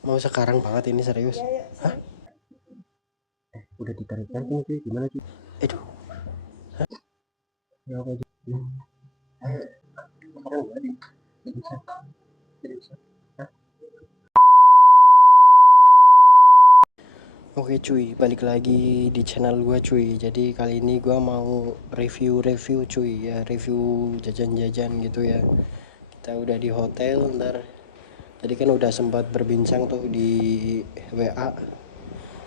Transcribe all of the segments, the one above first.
Mau sekarang banget ini serius? Ya, ya, Hah? Udah ditarikan sini cuy, gimana cuy? Aduh, ya apa cuy? Ayo, sekarang gak ada. Gak bisa, tidak bisa. Hah? Oke cuy, balik lagi di channel gue cuy. Jadi kali ini gue mau review cuy ya, review jajan-jajan gitu ya. Kita udah di hotel ntar. Tadi kan udah sempat berbincang tuh di WA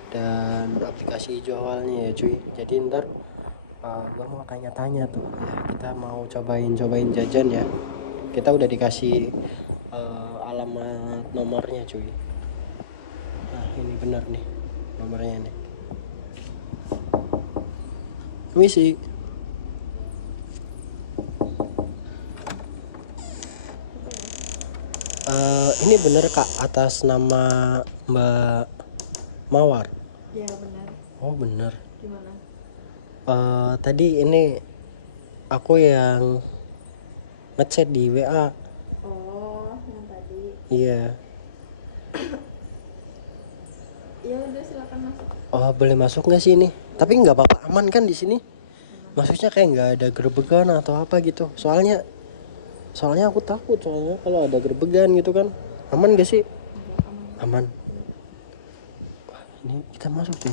dan aplikasi jualnya ya cuy. Jadi ntar gue mau tanya-tanya tuh ya, kita mau cobain jajan ya. Kita udah dikasih alamat nomornya cuy. Nah ini benar nih nomornya nih. Misi. Ini bener kak atas nama Mbak Mawar. ya benar. Oh bener. Gimana? Tadi ini aku yang ngechat di WA. Oh, yang tadi. Iya. Ya udah, silakan masuk. Oh boleh masuk nggak sih ini? Tapi nggak apa-apa, aman kan di sini? Maksudnya kayak nggak ada gerebegan atau apa gitu. Soalnya aku takut soalnya kalau ada gerebegan gitu kan. Aman gak sih? Enggak, aman. Aman. Ini kita masuk cuy.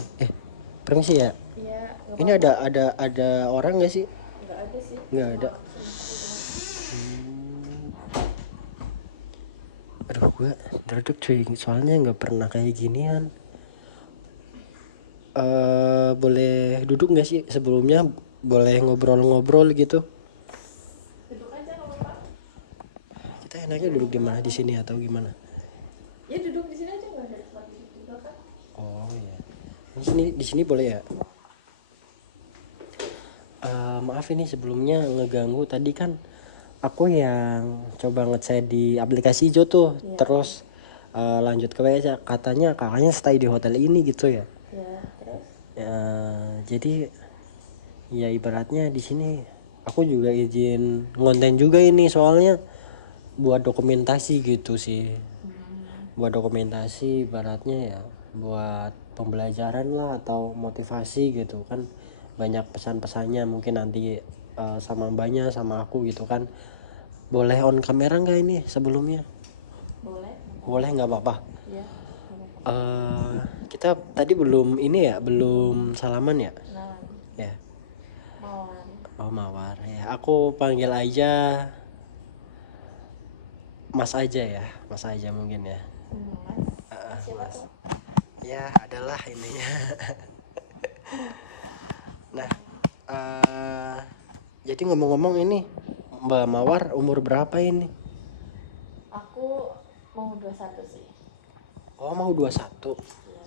Permisi ya. Iya, nggak Ini apa-apa. ada orang nggak sih? Nggak ada sih. Nggak Cuma ada. Aduh gue duduk cuy. Soalnya nggak pernah kayak ginian. Boleh duduk nggak sih sebelumnya? Boleh ngobrol-ngobrol gitu. duduk aja, nggak apa-apa. Kita enaknya duduk di mana? Di sini atau gimana? Ya duduk di sini aja, nggak ada tempat duduk juga kan. Oh ya. Di sini boleh ya? Maaf ini sebelumnya ngeganggu tadi kan aku yang coba ngechat di aplikasi Jo tuh. Ya. Terus lanjut ke WA katanya kakaknya stay di hotel ini gitu ya. Ya, terus. Jadi ya ibaratnya di sini aku juga izin ngonten juga ini soalnya buat dokumentasi gitu sih. Buat dokumentasi ibaratnya ya buat pembelajaran lah atau motivasi gitu kan, banyak pesan-pesannya mungkin nanti sama mbaknya sama aku gitu kan. Boleh on kamera nggak ini sebelumnya? Boleh. Boleh nggak apa-apa. Ya, nggak apa-apa. Kita tadi belum ini ya, belum salaman ya. Kenalan. Ya. Mawar. Oh Mawar ya, aku panggil aja Mas aja ya, Mas aja mungkin ya. Mas. Siapa Mas tuh? ya adalah ininya. Nah, eh jadi ngomong-ngomong ini Mbak Mawar umur berapa ini? Aku mau 21 sih. Oh mau 21. Ya.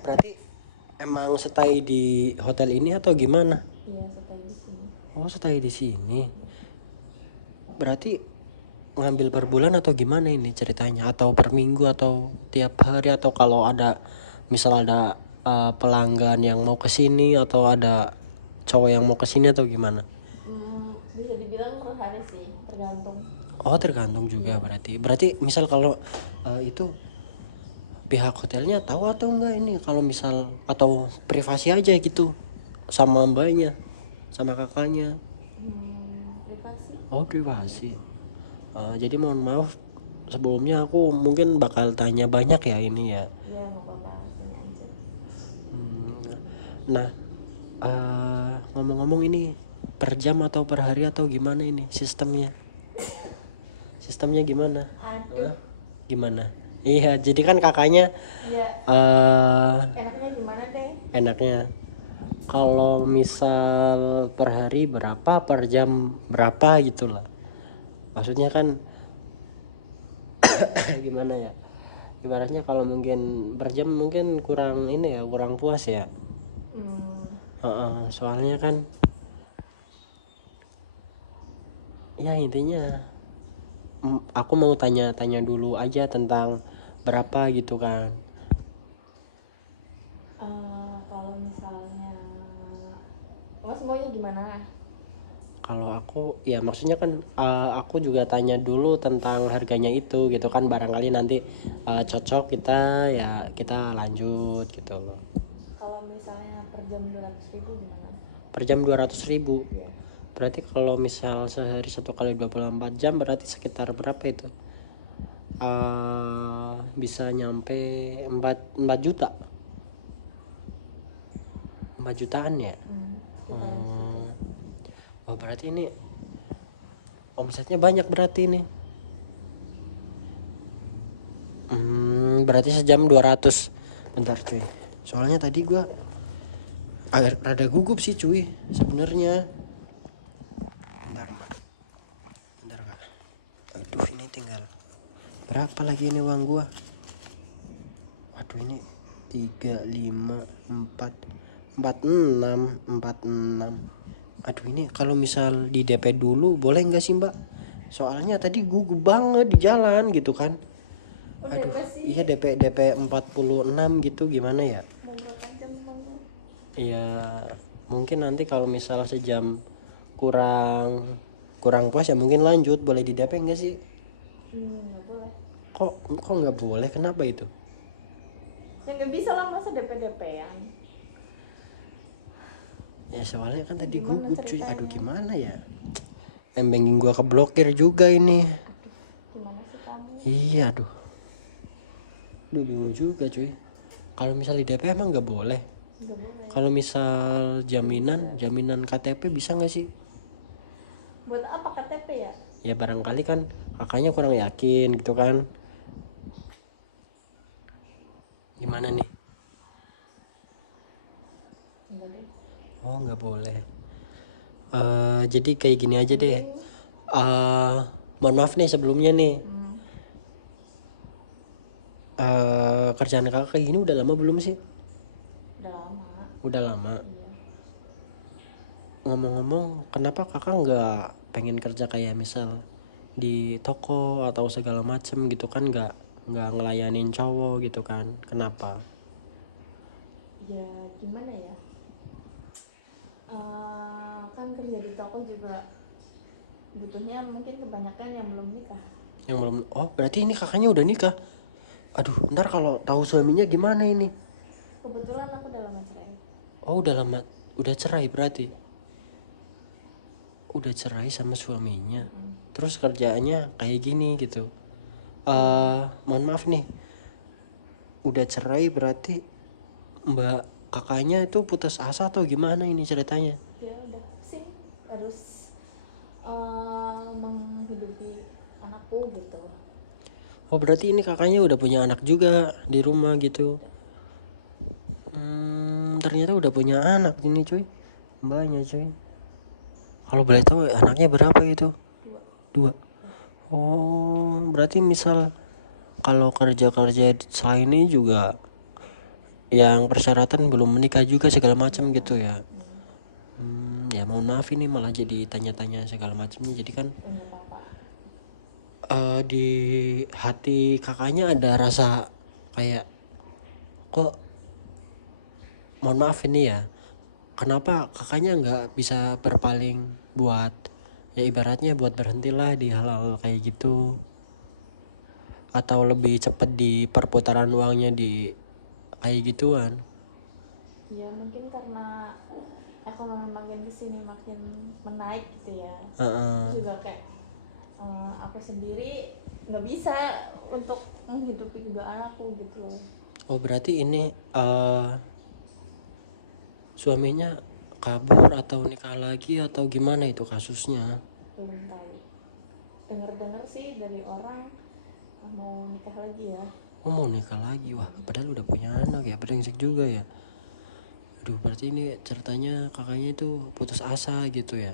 Berarti emang stay di hotel ini atau gimana? Iya, stay di sini. Oh stay di sini. Berarti ngambil per bulan atau gimana ini ceritanya? Atau per minggu atau tiap hari atau kalau ada misal ada pelanggan yang mau ke sini atau ada cowok yang mau ke sini atau gimana? Bisa dibilang per hari sih, tergantung. Oh tergantung juga Iya. berarti misal kalau itu pihak hotelnya tahu atau enggak ini kalau misal atau privasi aja gitu sama mbaknya sama kakaknya. Privasi. Oh privasi. Jadi mohon maaf sebelumnya aku mungkin bakal tanya banyak ya ini ya. Ya, nggak apa-apa, tanya aja. Nah ngomong-ngomong ini per jam atau per hari atau gimana ini sistemnya gimana? Aduh. Gimana? Iya jadi kan kakaknya Ya, eh enaknya gimana deh? enaknya kalau misal per hari berapa per jam berapa gitu lah, maksudnya kan gimana ya, ibaratnya kalau mungkin per jam mungkin kurang ini ya, kurang puas ya. Soalnya kan ya intinya aku mau tanya-tanya dulu aja tentang berapa gitu kan. Kalau misalnya Mas maunya gimana? Kalau aku ya maksudnya kan aku juga tanya dulu tentang harganya itu gitu kan, barangkali nanti cocok kita ya kita lanjut gitu loh. Kalau misalnya per jam 200.000 gimana? Per jam 200.000. Iya. Berarti kalau misal sehari 1 kali 24 jam berarti sekitar berapa itu? Bisa nyampe 4 juta. 4 jutaan ya. Sekitaran segitu. Oh berarti ini omsetnya banyak berarti ini. Berarti sejam 200. Bentar cuy, soalnya tadi gua agak rada gugup sih cuy sebenarnya. Bentar kak. Aduh ini tinggal berapa lagi ini uang gua? Waduh ini 3, 5, 4, 46. Aduh ini kalau misal di DP dulu boleh nggak sih mbak? Soalnya tadi gugup banget di jalan gitu kan. Aduh DP sih. iya DP 46 gitu, gimana ya? Mau berapa jam emangnya? Iya mungkin nanti kalau misal sejam kurang puas ya mungkin lanjut, boleh di DP nggak sih? Nggak boleh. Kok nggak boleh, kenapa itu? Ya nggak bisa lah, masa DP-DP-an. Ya soalnya kan tadi Gimana gugup cuy, ceritanya? aduh gimana ya, banking gua keblokir juga ini. Gimana sih kamu? Iya aduh bingung juga cuy. Kalau misal di DP emang nggak boleh? Nggak boleh. Kalau misal jaminan KTP bisa nggak sih? Buat apa KTP ya? Ya barangkali kan kakaknya kurang yakin gitu kan. Gimana nih? Enggak deh. Oh nggak boleh. Jadi kayak gini aja deh. Mohon maaf nih sebelumnya nih. Kerjaan kakak kayak gini udah lama belum sih? Udah lama. Udah lama. Iya. Ngomong-ngomong, kenapa kakak nggak pengen kerja kayak misal di toko atau segala macem gitu kan, nggak ngelayanin cowok gitu kan? Kenapa? Ya gimana ya? Kan kerja di toko juga butuhnya mungkin kebanyakan yang belum nikah. Yang belum. Oh berarti ini kakaknya udah nikah. Aduh ntar kalau tahu suaminya gimana ini? Kebetulan aku udah lama cerai. Oh udah lama, udah cerai berarti. Udah cerai sama suaminya. Terus kerjaannya kayak gini gitu. Mohon maaf nih. Udah cerai berarti mbak kakaknya itu putus asa atau gimana ini ceritanya? Ya udah sih harus menghidupi anakku gitu. Oh berarti ini kakaknya udah punya anak juga di rumah gitu. Ternyata udah punya anak ini cuy, mbaknya cuy. Kalau boleh tahu anaknya berapa itu? Dua. Oh berarti misal kalau kerja selain ini juga yang persyaratan belum menikah juga segala macam gitu ya. Ya mohon maaf ini malah jadi tanya-tanya segala macamnya, jadi kan Enggak apa-apa. di hati kakaknya ada rasa kayak kok, mohon maaf ini ya, kenapa kakaknya nggak bisa berpaling buat ya ibaratnya buat berhentilah di hal-hal kayak gitu, atau lebih cepat di perputaran uangnya di kayak gituan? Ya mungkin karena ekonomi makin kesini makin menaik gitu ya. Terus juga kayak aku sendiri nggak bisa untuk menghidupi kedua anakku gitu loh. Oh berarti ini suaminya kabur atau nikah lagi atau gimana itu kasusnya? Belum tahu. Dengar-dengar sih dari orang mau nikah lagi ya. Oh mau nikah lagi, wah padahal udah punya anak ya, brengsek juga ya. Aduh berarti ini ceritanya kakaknya itu putus asa gitu ya.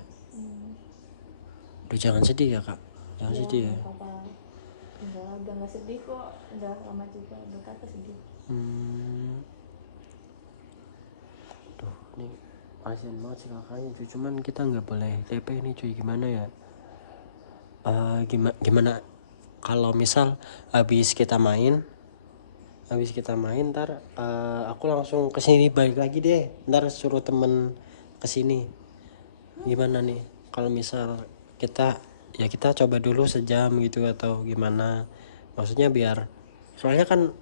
Aduh jangan sedih ya kak, jangan sedih ya. Apa-apa. Enggak, udah nggak sedih kok. Udah lama juga, udah kata sedih. Duh ini kasian banget sih kakaknya cuy, cuman kita nggak boleh TP ini cuy, gimana ya? Gimana kalau misal habis kita main ntar aku langsung kesini balik lagi deh, ntar suruh temen kesini, gimana nih kalau misal kita coba dulu sejam gitu atau gimana, maksudnya biar, soalnya kan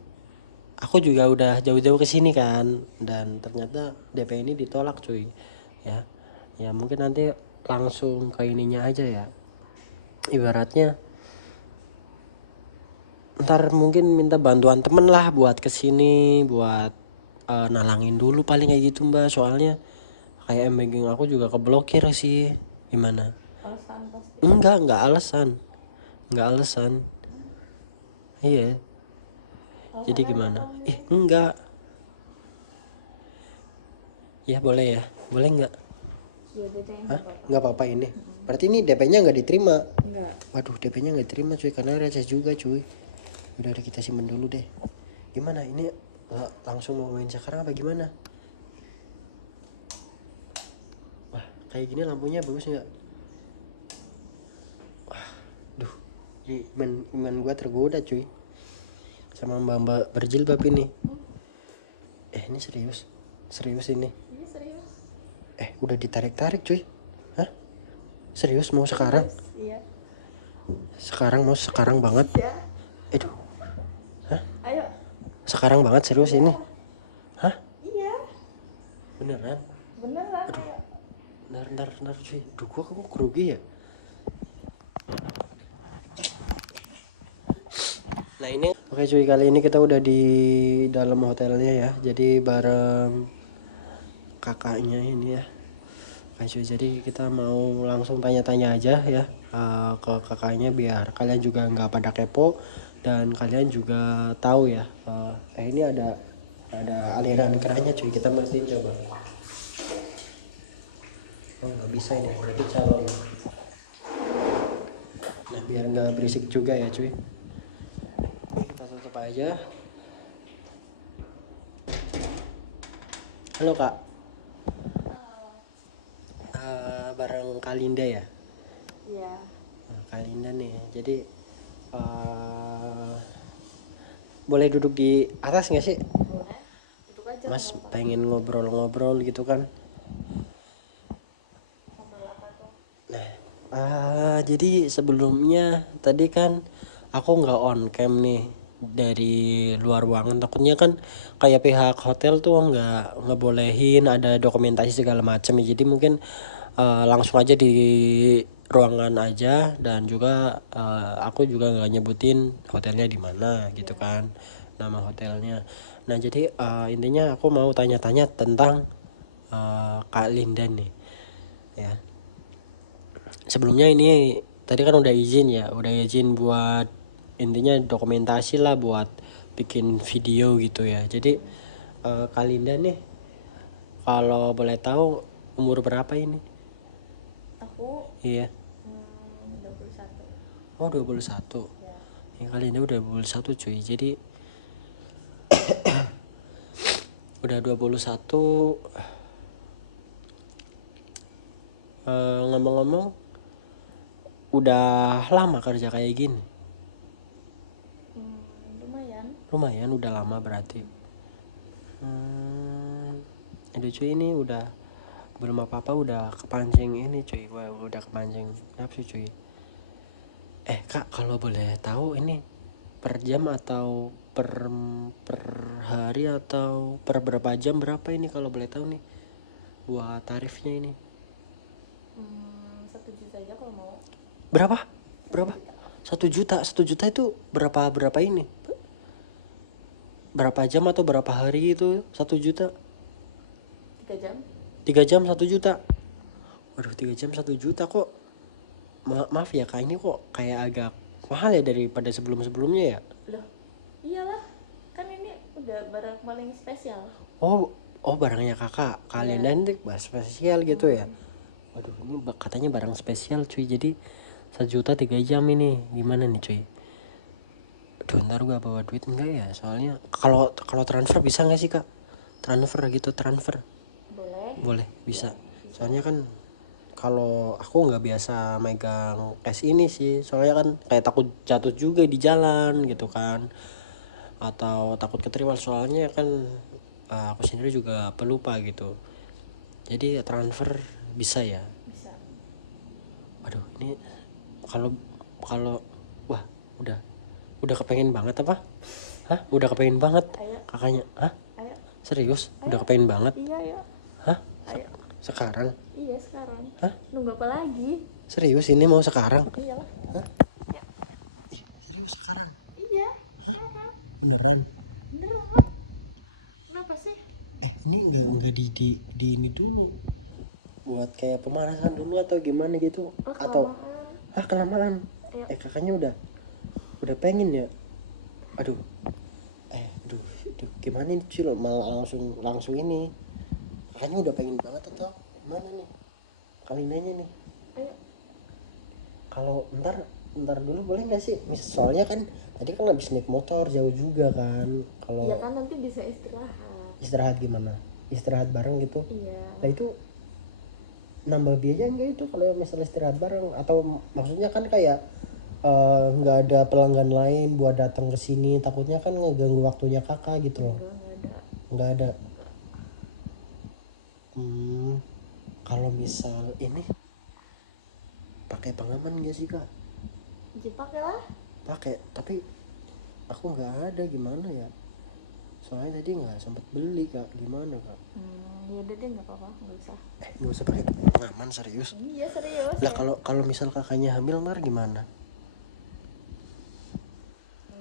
aku juga udah jauh-jauh ke sini kan, dan ternyata DP ini ditolak cuy. Ya mungkin nanti langsung ke ininya aja ya, ibaratnya ntar mungkin minta bantuan temen lah buat kesini, buat nalangin dulu paling kayak gitu mbak. Soalnya kayak banking aku juga keblokir sih. Gimana? Alasan pasti. Enggak alasan. Iya. Jadi Alasannya gimana? apa? Enggak. Ya boleh ya. Boleh enggak? Ya DP Hah? Enggak apa-apa ini. Berarti ini DP-nya enggak diterima. Enggak. Waduh, DP-nya enggak diterima cuy, karena receh juga cuy. Udah kita simpen dulu deh. Gimana ini, langsung mau main sekarang apa gimana? Wah, kayak gini lampunya bagus nggak? Wah, duh, iman gua tergoda cuy sama mbak berjilbab ini. Ini serius ini. Ini serius. Udah ditarik cuy. Hah? Serius mau sekarang? Iya. Sekarang banget. Ya. Aduh. Hah? Ayo. Sekarang banget serius ini. Hah? Iya. Beneran? Aduh. Ayo. Ntar cuy. Duh, kamu grogi ya? Nah ini, oke cuy, kali ini kita udah di dalam hotelnya ya. Jadi bareng kakaknya ini ya. Oke cuy, jadi kita mau langsung tanya-tanya aja ya ke kakaknya, biar kalian juga nggak pada kepo dan kalian juga tahu ya. Ini ada aliran kerannya cuy, kita matiin coba. Oh nggak bisa ini, berarti calon. Nah biar nggak berisik juga ya cuy, kita tutup aja. Halo kak. Bareng Kalinda ya? Iya. Kalinda nih, jadi boleh duduk di atas nggak sih? Boleh. Duduk aja. Mas pengen ngobrol-ngobrol gitu kan. Ngobrol apa tuh? Nah, jadi sebelumnya tadi kan aku nggak on cam nih dari luar ruangan, takutnya kan kayak pihak hotel tuh nggak ngebolehin ada dokumentasi segala macam ya. Jadi mungkin langsung aja di ruangan aja, dan juga aku juga nggak nyebutin hotelnya di mana gitu kan, nama hotelnya. Nah jadi intinya aku mau tanya-tanya tentang Kak Linda nih ya. Sebelumnya ini tadi kan udah izin buat intinya dokumentasi lah, buat bikin video gitu ya. Jadi Kak Linda nih, kalau boleh tahu umur berapa ini? Aku Iya. 21. Oh 21. Ya. Ya Kak Linda udah 21 cuy. Jadi udah 21. Ngomong-ngomong, udah lama kerja kayak gini? Lumayan udah lama berarti. Aduh cuy, ini udah belum apa-apa udah kepancing ini cuy. Wah, udah kepancing nafsu cuy. Kak, kalau boleh tahu ini per jam atau per hari atau per berapa jam berapa ini, kalau boleh tahu nih buat tarifnya ini? 1 juta aja kalau mau. Berapa? 1 juta. 1 juta itu berapa ini? Berapa jam atau berapa hari itu 1 juta? 3 jam. 3 jam 1 juta. Waduh, 3 jam 1 juta kok. Maaf ya kak, ini kok kayak agak mahal ya daripada sebelum-sebelumnya ya? Loh, iyalah. Kan ini udah barang paling spesial. Oh barangnya kakak. Kalian nanti spesial gitu ya? Waduh, ini katanya barang spesial cuy. Jadi 1 juta 3 jam ini. Gimana nih cuy? Aduh, ntar gue bawa duit enggak ya? Soalnya kalau transfer bisa nggak sih kak? Transfer. Boleh, bisa. Soalnya kan kalau aku nggak biasa megang cash ini sih. Soalnya kan kayak takut jatuh juga di jalan gitu kan. Atau takut keterima, soalnya kan aku sendiri juga pelupa gitu. Jadi transfer bisa ya? Bisa. Waduh, ini kalau kalau wah, udah kepengen banget apa? Hah? Udah kepengen banget? Ayo. Kakaknya? Hah? Ayo. Serius? Ayo. Udah kepengen banget? Iya, ayo. Hah? Ayo. Sekarang? Iya, sekarang. Hah? Nunggu apa lagi? Serius ini mau sekarang? Iyalah. Hah? Ya. Serius sekarang? Iya, sekarang. Beneran? Beneran. Kenapa sih? Ini enggak di ini dulu. Buat kayak pemanasan dulu atau gimana gitu? Oh, atau kelamaan? Ayo. Kakaknya udah pengen ya? Aduh, gimana nih Cil, malah langsung ini, kakaknya udah pengen banget atau gimana nih? Kali nanya nih. Ayo. Kalau ntar dulu boleh nggak sih? Soalnya kan tadi kan habis naik motor jauh juga kan. Kalau Iya kan nanti bisa istirahat. Gimana? Istirahat bareng gitu? Iya. Nah itu nambah biaya enggak itu kalau misalnya istirahat bareng? Atau maksudnya kan kayak nggak ada pelanggan lain buat datang ke sini, takutnya kan ngeganggu waktunya kakak gitu loh. Nggak ada. Kalau misal ini pakai pengaman nggak sih kak? Pakai lah. Pakai, tapi aku nggak ada, gimana ya? Soalnya tadi nggak sempet beli kak, gimana kak? Ya udah deh, nggak apa-apa, nggak usah. Nggak usah pakai pengaman, serius? Iya serius. Lah ya. Kalau misal kakaknya hamil ntar gimana?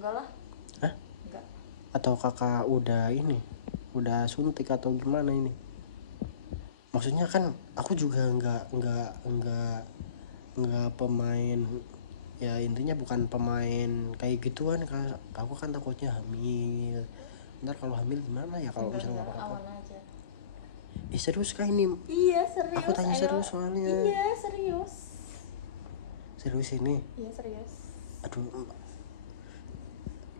Enggak lah. Hah? Enggak. Atau kakak udah suntik atau gimana ini? Maksudnya kan aku juga nggak pemain, ya intinya bukan pemain kayak gituan kak. Aku kan takutnya hamil. Ntar kalau hamil gimana ya kalau misalnya nggak apa-apa? Aman aja. Serius kak ini? Iya serius. Aku tanya serius soalnya. Iya serius. Serius ini? Iya serius. Aduh,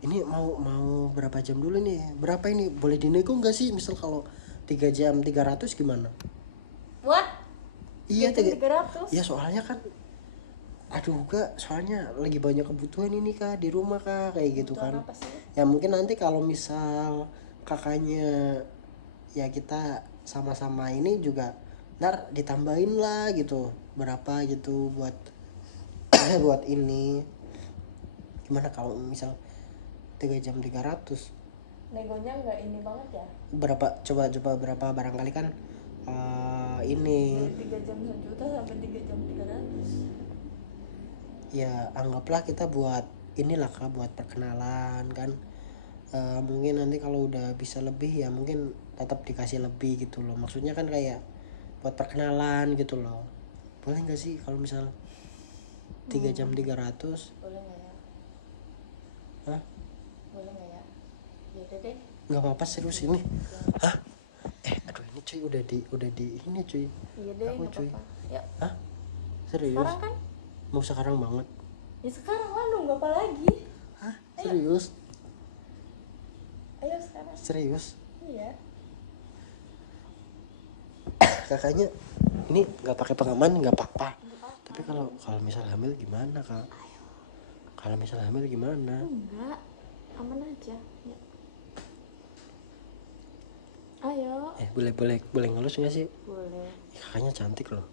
ini mau berapa jam dulu nih? Berapa ini? Boleh dinego nggak sih? Misal kalau 3 jam 300 gimana? What? Iya 300. Ya soalnya kan, aduh kak, soalnya lagi banyak kebutuhan ini kak di rumah kak, kayak gitu kan. Apa sih? Ya mungkin nanti kalau misal kakaknya ya kita sama-sama ini juga, ntar ditambahin lah gitu berapa gitu buat buat ini. Gimana kalau misal 3 jam 300? Negonya nggak ini banget ya? Berapa? Coba berapa, barangkali kan ini dari 3 jam 1 juta sampai 3 jam 300. Ya anggaplah kita buat inilah kak, buat perkenalan kan. Mungkin nanti kalau udah bisa lebih ya mungkin tetap dikasih lebih gitu loh. Maksudnya kan kayak buat perkenalan gitu loh. Boleh nggak sih kalau misal 3 jam 300? Boleh nggak ya? Hah? Boleh nggak ya? Ya deh. Nggak apa-apa, serius ini. Hah? Aduh ini cuy, udah di ini cuy. Iya deh, aku nggak cuy. apa-apa. Yuk. Hah? Serius? Sekarang kan? Mau sekarang banget? Ya sekarang lah, nunggu apa lagi? Hah? Serius? Ayo sekarang. Serius? Iya. Kakaknya ini nggak pakai pengaman nggak apa-apa. Tapi kalau misal hamil gimana kak? Kalau misal hamil gimana? Enggak, aman aja. Ya. Ayo. Boleh ngelus nggak sih? Boleh. Kakaknya cantik loh.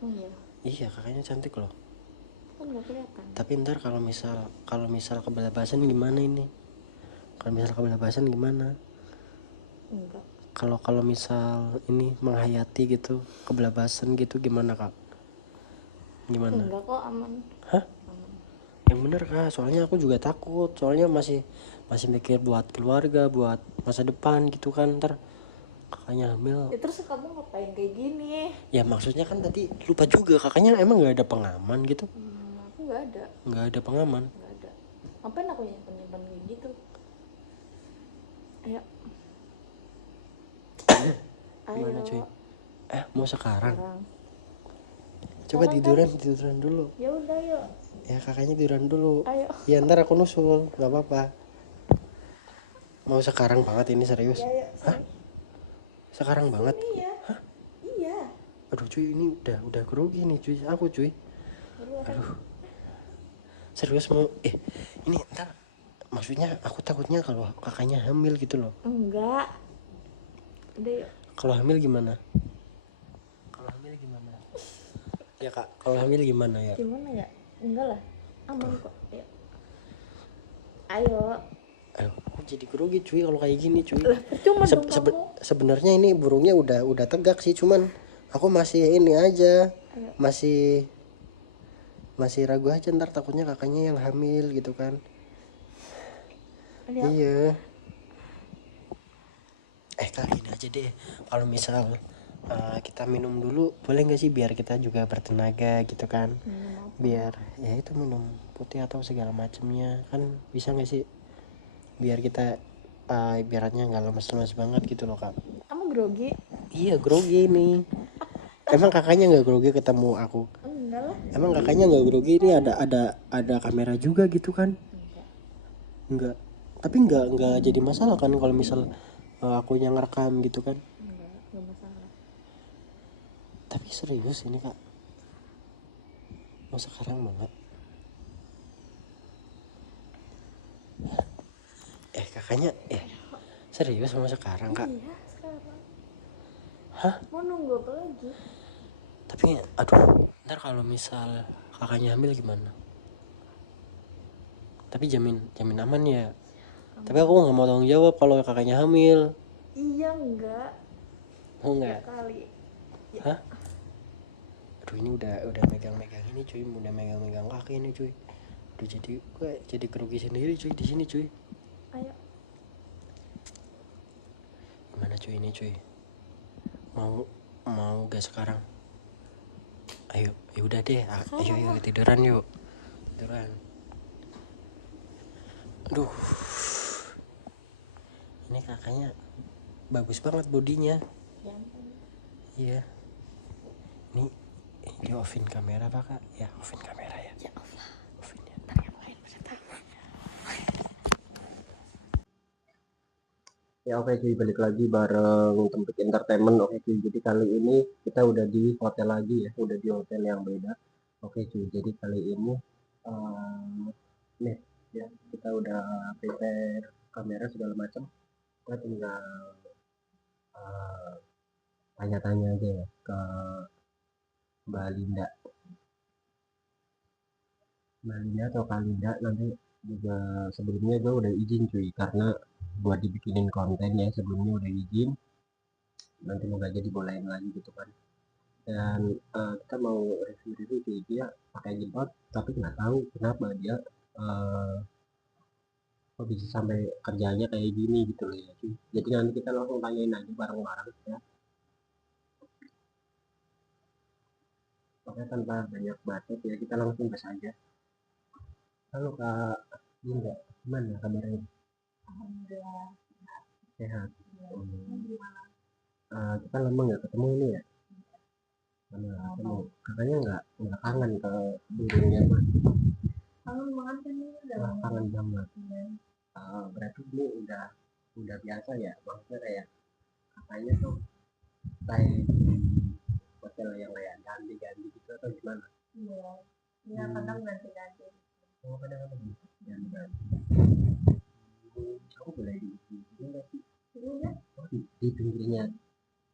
Oh iya. Iya kakaknya cantik loh. Kan nggak kelihatan. Tapi ntar kalau misal kebelabasan gimana ini? Kalau misal kebelabasan gimana? Enggak. Kalau misal ini menghayati gitu kebelabasan gitu gimana kak? Gimana? Enggak kok, aman. Hah? Aman. Yang bener kak, soalnya aku juga takut. Soalnya masih mikir buat keluarga, buat masa depan gitu kan. Ntar kakaknya hamil. Ya terus kamu ngapain kayak gini? Ya maksudnya kan tadi lupa juga, kakaknya emang nggak ada pengaman gitu? Aku nggak ada. Nggak ada pengaman? Nggak ada. Ngapain aku nyimpen kayak gitu? Ayo. Gimana cuy? Mau sekarang? Coba sekarang tiduran dulu. Ya udah yuk. Ya kakaknya tiduran dulu. Ayo. Ya ntar aku nusul, nggak apa-apa. Mau sekarang banget ini, serius? Ya, hah? Sekarang banget? Iya. Hah? Iya. Aduh cuy, ini udah grogi nih cuy, aku cuy. Aduh. Serius mau ini ntar, maksudnya aku takutnya kalau kakaknya hamil gitu loh. Enggak. Udah yuk. Kalau hamil gimana? Ya kak, kalau hamil gimana ya? Gimana ya? Enggak lah, aman kok ya. Ayo. Aku jadi grogi cuy kalau kayak gini cuy. Lah percuma dong kamu. Sebenarnya ini burungnya udah tegak sih, cuman aku masih ini aja. Ayo. Masih ragu aja, ntar takutnya kakaknya yang hamil gitu kan. Ayo. Iya. Kak gini aja deh, kalau misal kita minum dulu boleh nggak sih, biar kita juga bertenaga gitu kan. Biar ya itu minum putih atau segala macemnya kan, bisa nggak sih, biar kita ibaratnya nggak lemes-lemes banget gitu loh kak. Kamu grogi? Iya grogi nih. Emang kakaknya nggak grogi ketemu aku? Enggak lah. Emang kakaknya nggak grogi, ini ada kamera juga gitu kan? Enggak. Tapi nggak jadi masalah kan kalau misal aku yang ngerekam gitu kan? Enggak masalah. Tapi serius ini kak, mau sekarang banget. Kakaknya serius mau sekarang kak? Iya sekarang. Hah? Mau nunggu apa lagi? Tapi aduh, ntar kalau misal kakaknya hamil gimana? Tapi jamin aman ya. Tapi aku nggak mau tanggung jawab kalau kakaknya hamil. Iya enggak. Mau nggak? Ya kali. Ya. Hah? Aduh ini udah megang-megang ini cuy, udah megang-megang kaki ini cuy. Udah jadi kerugi sendiri cuy di sini cuy. Ayo. Gimana cuy ini cuy? Mau gak sekarang? Ayo, ya udah deh. Ayo tiduran yuk. Tiduran. Aduh. Ini kakaknya bagus banget bodinya. Iya. Ini di offin kamera apa kak? Ya offin kamera ya. Ya Allah. Offin ya. Ya oke cuy, balik lagi bareng Tempik Entertainment. Oke cuy, jadi kali ini kita udah di hotel lagi ya, udah di hotel yang beda. Oke cuy, jadi kali ini nih ya, kita udah prepare kamera segala macam. Kita tinggal tanya-tanya aja ya ke Mbak Linda. Mbak Linda atau Kak Linda nanti juga, sebelumnya gue udah izin cuy, karena buat dibikinin konten ya, sebelumnya udah izin. Nanti mau gak jadi bolehin lagi gitu kan. Dan kita mau review cuy, dia pakai jilbab tapi nggak tahu kenapa dia uh, kok bisa sampai kerjanya kayak gini gitu loh ya cuy. Jadi nanti kita langsung tanyain aja bareng-bareng ya. Oke, tanpa banyak bacot ya, kita langsung gas aja. Halo Kak Linda, gimana kabarnya? Alhamdulillah Sehat. Kita lama nggak ketemu ini ya. Lama nggak ketemu. Kakaknya nggak kangen ke burungnya mas? kangen banget kan ini udah Kangen banget. Berarti ini udah biasa ya, maksudnya kayak kakaknya tuh kayak di hotel yang kayak ganti-ganti gitu atau gimana? Iya kadang ganti-ganti. Kadang-kadang ganti-ganti. Aku boleh di sini nggak sih? Di pinggirnya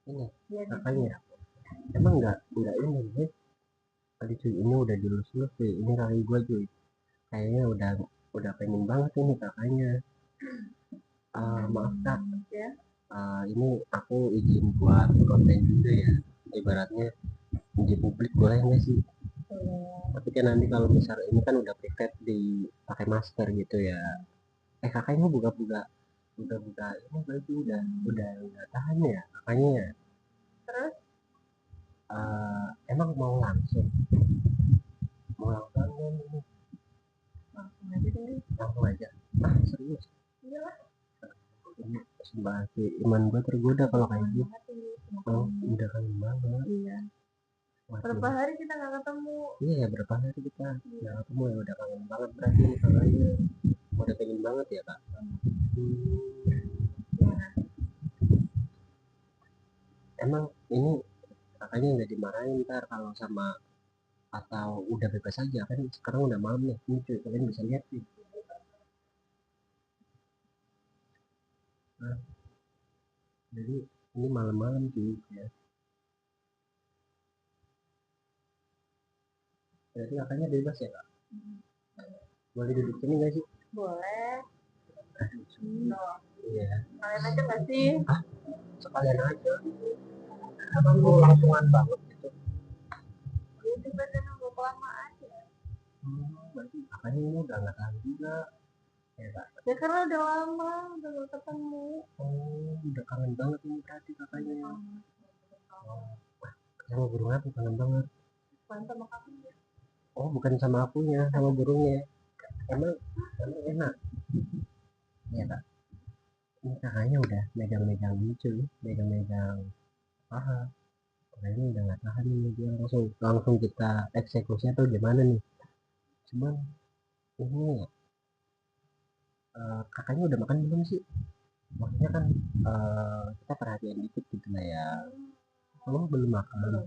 ini kakaknya. Emang nggak ini ya? Tadi cuy, ini udah dilus-lus cuy, ini kaki gue cuy, kayaknya udah pengen banget ini kakaknya. Maaf kak, ini aku izin buat konten juga ya, ibaratnya uji publik, boleh nggak sih? Tapi kan nanti kalau misal ini kan udah privat di pakai masker gitu ya. Kakaknya buka-buka ini baju udah nggak tahan ya kakaknya. Terus Emang mau langsung ini, langsung aja deh. langsung aja. Serius? Iyalah. Ini sebagai iman gue tergoda kalau kayak gitu. Udah kangen banget. Iya. Berapa hari kita nggak ketemu? Iya ya, berapa hari kita nggak ketemu ya, udah kangen banget berarti ini kakaknya. Udah pengen banget ya kak. Emang ini kakaknya nggak dimarahin ntar kalau sama, atau udah bebas aja kan, sekarang udah malam nih, ini cuy kalian bisa lihat sih. Nah, jadi ini malam-malam cuy ya. Berarti kakaknya bebas ya kak? Boleh duduk sini nggak sih? Boleh. Iya. Kalian aja nggak sih? Sekalian aja. Kamu langsungan banget gitu. Ini tiba-tiba nunggu kelamaan ya. Berarti kakaknya ini udah nggak tahan juga. Ya kak. Ya karena udah lama, udah gak ketemu. Oh, udah kangen banget ini berarti kakaknya. Oh, sama burung apa kangen banget? Bukan sama kamu ya. Oh, bukan sama akunya, sama burungnya. Emang enak. Iya kak. Ini kakaknya udah megang-megang lucu, megang-megang paha. Kayaknya udah nggak tahan nih, dia langsung kita eksekusi atau gimana nih. Cuman ini kakaknya udah makan belum sih? Maksudnya kan kita perhatian dikit gitu lah ya. Kamu belum makan.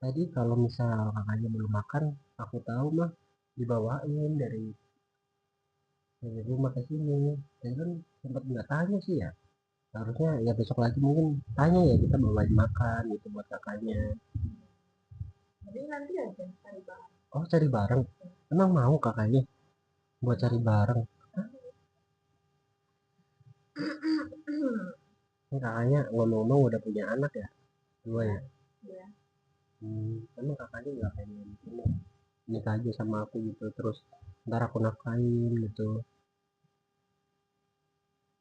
Tadi kalau misal kakaknya belum makan, aku tahu mah dibawain dari rumah ke sini. Saya kan sempat nggak tanya sih ya. Harusnya ya besok lagi mungkin tanya ya, kita bawain makan gitu buat kakaknya. Jadi nanti aja cari barang. Oh, cari bareng. Emang mau kakaknya buat cari bareng? Ini kakaknya ngomong-ngomong udah punya anak ya? Dua ya? Iya. Emang kakaknya nggak pengen ini nikah aja sama aku gitu, terus ntar aku nafkain gitu.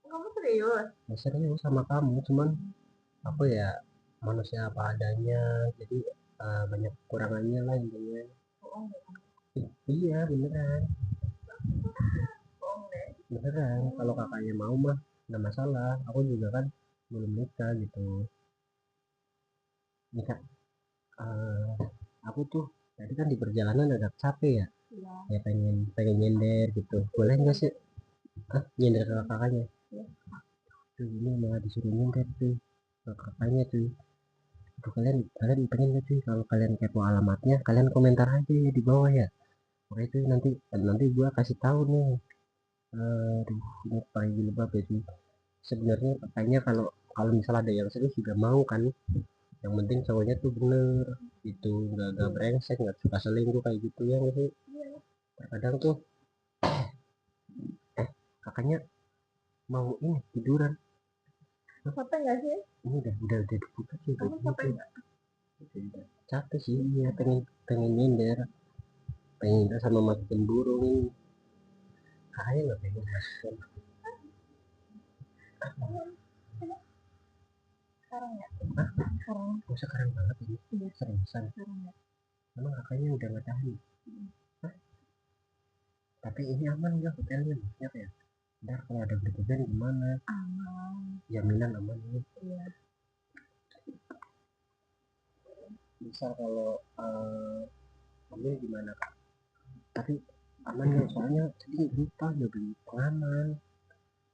Kamu serius? Ya serius sama kamu, cuman aku ya manusia apa adanya, jadi banyak kekurangannya lah intinya. Bohong deh. Iya beneran, Bohong deh. beneran. Kalau kakaknya mau mah nggak masalah, aku juga kan belum nikah gitu. Nikah aku tuh tadi kan di perjalanan agak capek ya, Iya. ya pengen pengen nyender gitu, boleh nggak sih? Hah, nyender ke kakaknya? Iya. Tuh ini malah disuruh nyender tuh ke kakaknya tuh. Tuh, kalian kalian pengen nggak sih kalau kalian kepo alamatnya, kalian komentar aja ya di bawah ya. Oke itu nanti nanti gua kasih tahu nih ini paling jilbab ya sih. Sebenarnya kakaknya kalau kalau misalnya ada yang serius juga mau kan, yang penting cowoknya tuh bener itu, nggak brengsek, nggak suka selingkuh kayak gitu ya nggak sih. Terkadang tuh kakaknya mau ini tiduran. Capek nggak sih? Ini udah dibuka sih, udah Kamu dibuka. capek nggak? Capek sih ya, pengen pengen nyender, pengen nyender sama masukin burung ini. Kakaknya nggak pengen masukin. Sekarang ya? Hah? Sekarang. Oh, sekarang banget ini. Iya. Seriusan. Sekarang ya. Emang kakaknya udah nggak tahan. Hah? Tapi ini aman nggak hotelnya, maksudnya ya? Ntar kalau ada berkesan gimana? Aman. Jaminan aman nih. Iya. Misal kalau ambil gimana kak? Tapi aman nggak? Soalnya tadi lupa udah beli pengaman.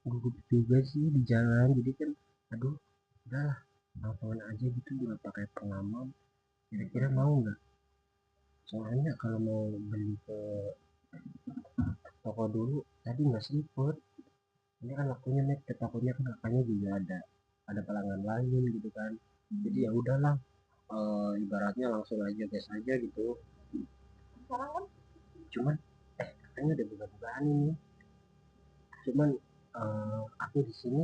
Gugup juga sih di jalan, jadi kan aduh udahlah langsung aja gitu nggak pakai pengaman. Kira-kira mau nggak? Soalnya kalau mau beli ke toko dulu tadi nggak sempet. Ini kan waktunya mepet, takutnya kan kakaknya juga ada pelanggan lain gitu kan. Jadi ya udahlah, ibaratnya langsung aja gas aja gitu. Sekarang kan? Cuman katanya ada buka-bukaan ini. Cuman aku di sini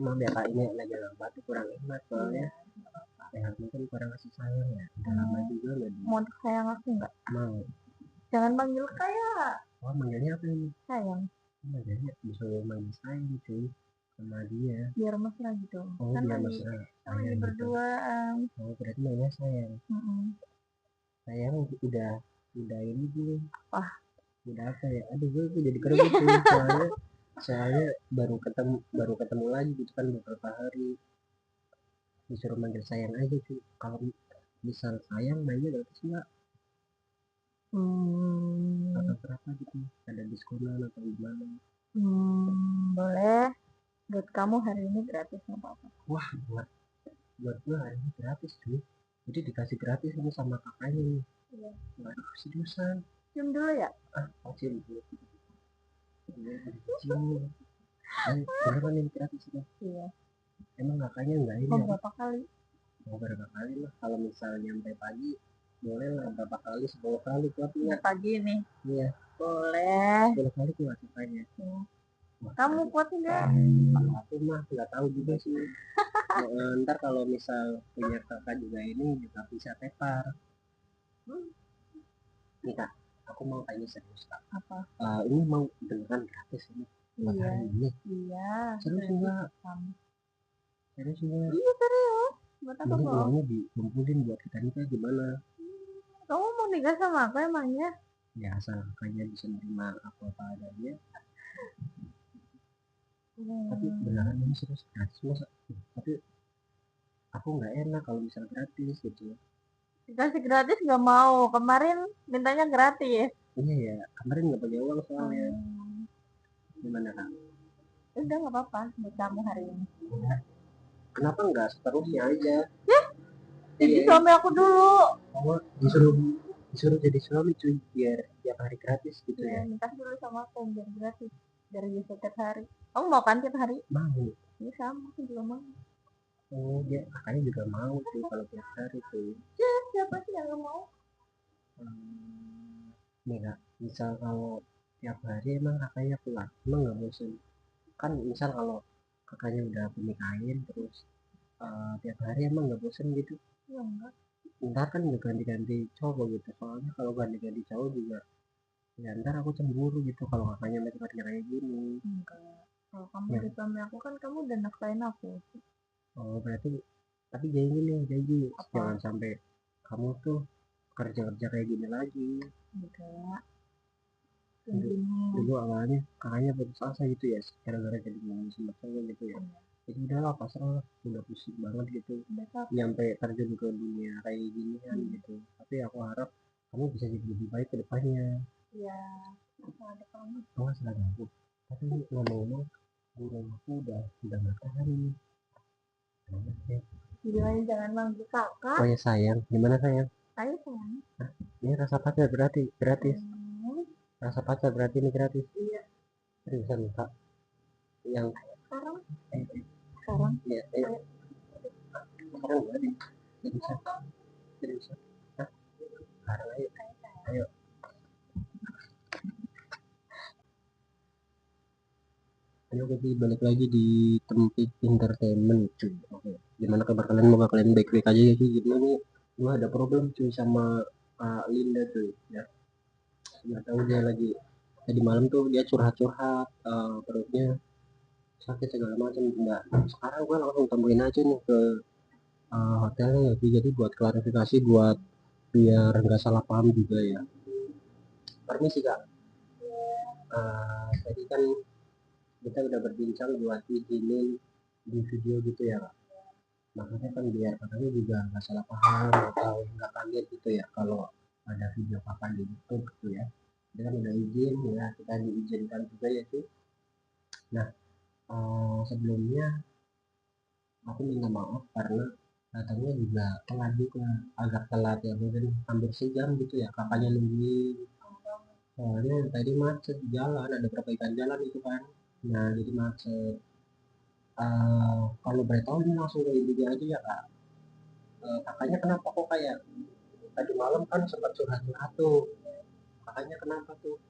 mau ya kak, ini lagi lambat kurang enak soalnya. Ya mungkin kurang kasih sayang ya. Udah lama juga nggak di. Mau sayang aku nggak? Mau. Jangan panggil kayak Oh manggilnya apa ini? sayang. Manggilnya disuruh manggil sayang cuy sama dia. Biar mesra gitu. Oh Kan biar lagi mesra lagi sayang gitu. berdua. Oh berarti manggilnya sayang. Sayang udah ini belum? Wah. Udah apa ya? Aduh gue jadi kerebut tuh soalnya baru ketemu lagi gitu kan beberapa hari, disuruh manggil sayang aja cuy. Kalau misal sayang mainnya gratis nggak? Atau berapa gitu? Ada diskonan atau gimana? Boleh. Buat kamu hari ini gratis nggak apa-apa. Wah buat gue hari ini gratis cuy. Jadi dikasih gratis ini sama kakaknya nih. Iya. Waduh seriusan. Cium dulu ya? Cium dulu. Cium. Beneran ini gratis ya? Iya. Emang kakaknya nggak ini Mau apa? berapa kali? mau berapa kali lah, kalau misalnya sampai pagi boleh lah berapa kali, 10 kali kuatnya pagi nih. iya Boleh. 10 kali kuat sukanya. Kamu kuat nggak? Kalau aku mah nggak tahu juga sih. Ntar kalau misal punya kakak juga ini juga bisa tepar. Nih kak, aku mau tanya serius kak. Apa? Ini mau beneran gratis ini? Buat Iya. hari ini? Iya. Serius enggak? Serius enggak? Iya serius. Buat apa Ini kok? uangnya dikumpulin buat kita nikah gimana? Kamu mau nikah sama aku emangnya? Ya asal kakaknya bisa nerima aku apa adanya. Tapi beneran ini serius gratis masa? Tapi aku nggak enak kalau misal gratis gitu. Dikasih gratis nggak mau. Kemarin mintanya gratis. Iya ya, kemarin nggak punya uang soalnya. Gimana kak? Udah nggak apa-apa buat kamu hari ini. Kenapa nggak seterusnya aja? Jadi suami aku dulu. Kamu disuruh disuruh jadi suami cuy biar tiap hari gratis gitu ya. Nikah dulu sama aku biar gratis. Biar bisa tiap hari. Kamu mau kan tiap hari? Mau. Iya sama, aku juga mau. Oh dia kakaknya juga mau tuh kalau tiap hari tuh. Ya, siapa sih yang nggak mau? Nih kak, misal kalau tiap hari emang kakaknya pulang, emang nggak bosan? Kan misal kalau kakaknya udah aku nikahin terus tiap hari emang nggak bosan gitu? Ya enggak. Ntar kan udah ganti-ganti cowok gitu, soalnya kalau ganti-ganti cowok juga ya ntar aku cemburu gitu kalau kakaknya masih kerja kayak gini. Enggak. Kalau kamu Ya. jadi suami aku kan kamu udah nafkahin aku. Oh berarti tapi janji nih janji Apa? jangan sampai kamu tuh kerja-kerja kayak gini lagi. Enggak. Dulu awalnya kakaknya putus asa gitu ya gara-gara jadi ngomong sama cowok gitu ya. Jadi udahlah pasrah lah, udah pusing banget gitu nyampe terjun ke dunia kayak gini kan gitu. Tapi aku harap kamu bisa jadi lebih baik ke depannya. Iya. Ada kamu. Oh salah aku. Tapi ngomong-ngomong burung aku udah matahari. Bilangin jangan manggil kakak. Oh ya sayang, gimana sayang? Ayo sayang. Ini rasa pacar berarti gratis. Rasa pacar berarti ini gratis. Iya. Seriusan kak? Yang Sekarang. Sekarang. ya, sekarang berarti seriusan, seriusan. Hah? Sekarang ayo, ayo. Ayo kita balik lagi di tempat entertainment cuy. Oke. Gimana kabar kalian? Semoga kalian baik-baik aja ya cuy. Gimana nih? Gua ada problem cuy sama Linda cuy. Ya, nggak tahu dia lagi tadi malam tuh dia curhat-curhat perutnya sakit segala macam. Enggak. Sekarang gua langsung temuin aja nih ke hotelnya ya. Jadi buat klarifikasi buat biar nggak salah paham juga ya. Permisi kak. Tadi kan kita udah berbincang buat izinin di video gitu ya kak. Makanya kan biar kakaknya juga nggak salah paham atau nggak kaget gitu ya kalau ada video kakak di YouTube gitu ya. Dia kan udah izin ya, kita diizinkan juga ya sih. Nah sebelumnya aku minta maaf karena datangnya juga telat juga, agak telat ya mungkin hampir sejam gitu ya kakaknya nungguin. Soalnya tadi macet di jalan, ada perbaikan jalan itu kan. Nah jadi macet. Kalau boleh tahu ini langsung ke intinya aja ya kak. Kakaknya kenapa kok kayak tadi malam kan sempat curhat-curhat tuh, kakaknya kenapa tuh?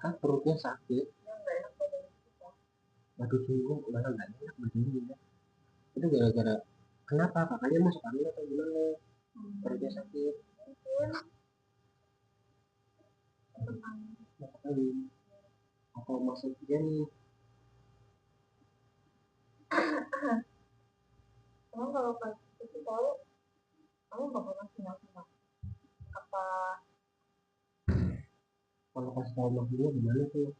Kan perutnya sakit, waduh sungguh malah nggak enak badannya ya. Itu gara-gara kenapa kakaknya masuk angin atau gimana? Perutnya sakit masuk angin atau masuk dia nih? Kamu kalau kasih tahu, kamu bakal ngasih apa? Kalau kasih tahu maksudnya gimana tuh?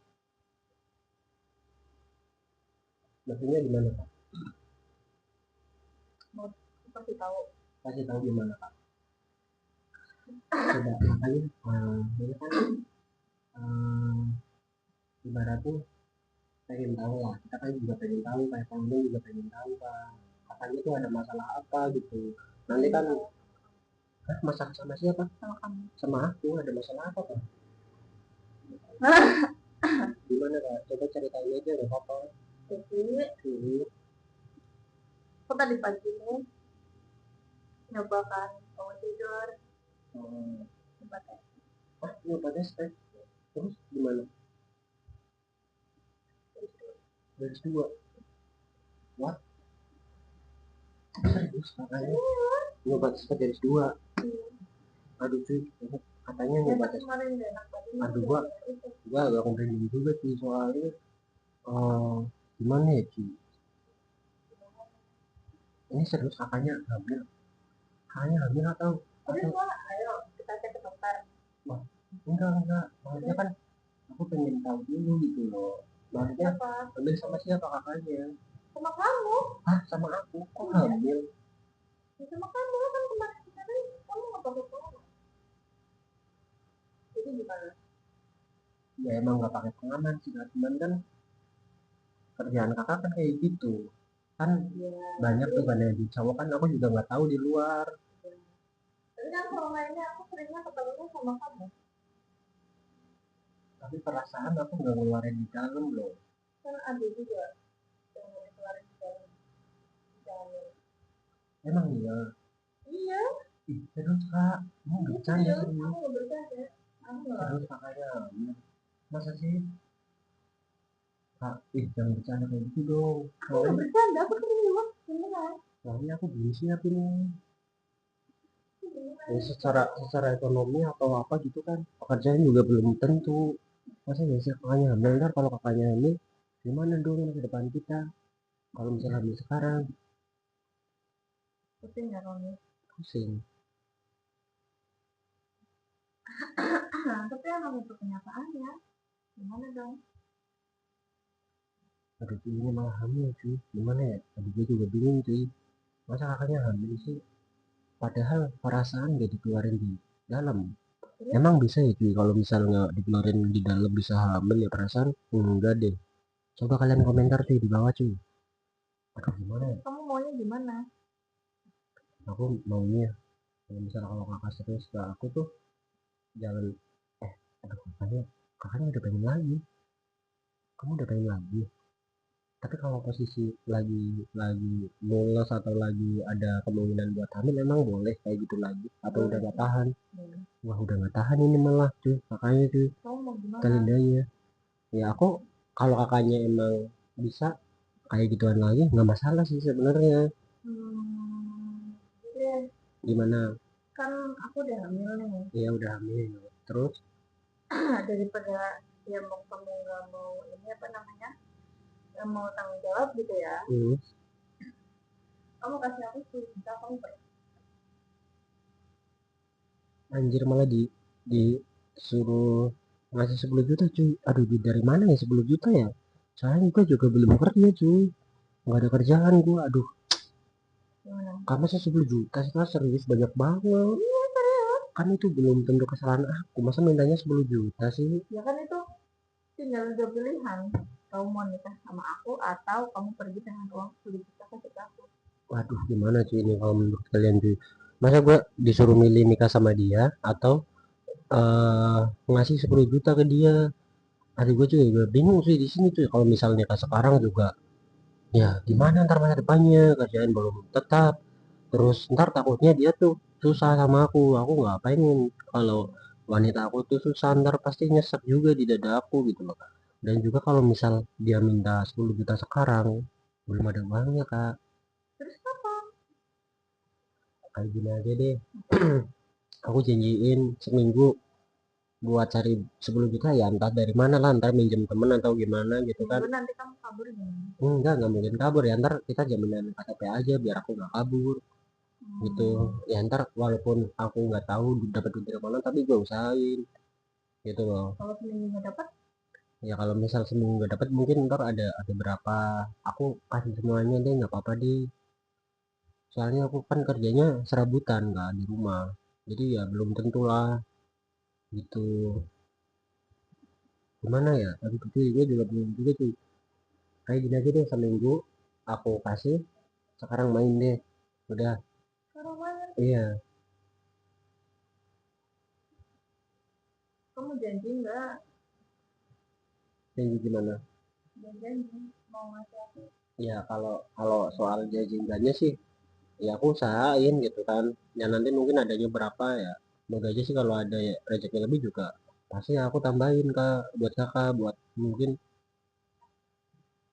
Maksudnya gimana kak? Mau kasih tahu? Kasih tahu gimana kak? Coba makanya ini kan ibaratnya pengen tahu lah, kita kan juga pengen tahu kayak kamu juga pengen tahu kan katanya tuh ada masalah apa gitu. Nanti kan masak sama siapa? Sama kamu. Sama aku, ada masalah apa kan? Gimana kak? Coba ceritain aja nggak apa-apa. Jadi Aku tadi pagi nih nyoba kan mau tidur. Nyoba tes. Nyoba tes. Terus gimana? Garis 2. What? Serius katanya? Nyoba tes garis 2. Aduh cuy, katanya nyoba tes. Aduh gua agak komplain juga sih soalnya. Gimana ya cuy? Ini serius kakaknya hamil? Kakaknya hamil atau? Ayo kita cek ke dokter. Wah, enggak. Maksudnya kan aku pengen tahu dulu gitu loh. Maksudnya hamil sama siapa kakaknya? Sama kamu. Sama aku. Kok hamil? Ya, sama kamu kan kemarin kamu nggak pakai pengaman. Jadi gimana? Ya emang nggak pakai pengaman sih, cuman kan kerjaan kakak kan kayak gitu kan ya, banyak tuh kan di cowok kan aku juga nggak tahu di luar. Tapi kan selama ini aku seringnya ketemunya sama kamu. Tapi perasaan aku nggak ngeluarin di dalam loh. Kan ada juga yang ngeluarin di dalam. Emang iya? Iya. Terus kak, mau bercanda serius? serius? Aku bercanda. Terus kakaknya masa sih? Kak, jangan bercanda kayak gitu dong. Aku nggak bercanda, aku serius. Beneran. Soalnya aku belum siap ini. Ya, secara ekonomi atau apa gitu kan pekerjaan juga belum tentu. Masa nggak sih kakaknya hamil, ntar kalau kakaknya hamil gimana dong masa depan kita kalau misalnya hamil sekarang? Pusing ya Roni? Pusing. Tapi emang itu kenyataannya. Gimana dong? Aduh ini malah hamil cuy, gimana ya? Aduh gue juga bingung cuy, masa kakaknya hamil sih padahal perasaan gak dikeluarin di dalam. Emang bisa ya cuy kalau misalnya nggak dikeluarin di dalam bisa hamil ya perasaan? Enggak deh. Coba kalian komentar cuy di bawah cuy. Aduh gimana ya? Kamu maunya gimana? Aku maunya misalnya kalau kakak serius ke aku tuh jangan aduh kakaknya udah pengen lagi, kamu udah pengen lagi. Tapi kalau posisi lagi mules atau lagi ada kemungkinan buat hamil emang boleh kayak gitu lagi atau udah gak tahan? Wah udah gak tahan ini malah cuy kakaknya cuy. Kalendanya ya aku kalau kakaknya emang bisa kayak gituan lagi nggak masalah sih sebenarnya. Gimana? Kan aku udah hamil nih. Iya udah hamil terus daripada ya mau kamu nggak mau ini apa namanya nggak mau tanggung jawab gitu ya. Kamu kasih aku 10 juta kamu pergi. Anjir malah disuruh ngasih 10 juta cuy. Aduh duit dari mana ya 10 juta ya? Soalnya gue juga belum kerja cuy, nggak ada kerjaan gue. Aduh kamu sih 10 juta sih serius banyak banget. Iya serius. Kan itu belum tentu kesalahan aku, masa mintanya 10 juta sih? Ya kan itu tinggal dua pilihan, kamu mau nikah sama aku atau kamu pergi dengan uang 10 juta ke aku. Waduh gimana cuy ini kalau menurut kalian cuy? Masa gue disuruh milih nikah sama dia atau ngasih 10 juta ke dia? Aduh gue juga bingung sih di sini cuy. Kalau misalnya nikah sekarang juga ya gimana ntar masa depannya, kerjaan belum tetap, terus ntar takutnya dia tuh susah sama aku nggak pengen kalau wanita aku tuh susah ntar pasti nyesek juga di dada aku gitu loh. Dan juga kalau misal dia minta 10 juta sekarang belum ada uangnya kak. Terus apa? Kayak gini aja deh. Aku janjiin seminggu buat cari 10 juta ya entah dari mana lah, ntar minjem temen atau gimana gitu kan. Nanti kamu kabur gimana? Enggak mungkin kabur ya, ntar kita jaminan KTP aja biar aku nggak kabur gitu ya. Ntar walaupun aku nggak tahu dapat duit dari mana tapi gue usahain gitu loh. Kalau seminggu nggak dapat Ya kalau misal seminggu nggak dapat mungkin ntar ada berapa aku kasih semuanya deh nggak apa-apa deh. Soalnya aku kan kerjanya serabutan nggak di rumah, jadi ya belum tentu lah gitu. Gimana ya tapi itu gue juga belum juga tuh. Kayak gini aja deh seminggu aku kasih, sekarang main deh udah. Iya. Kamu janji nggak? Janji gimana? Janji mau ngasih aku Ya kalau kalau soal jajannya sih ya aku usahain gitu kan, ya nanti mungkin adanya berapa ya, semoga aja sih kalau ada ya, rezeki lebih juga pasti aku tambahin kak buat kakak, buat mungkin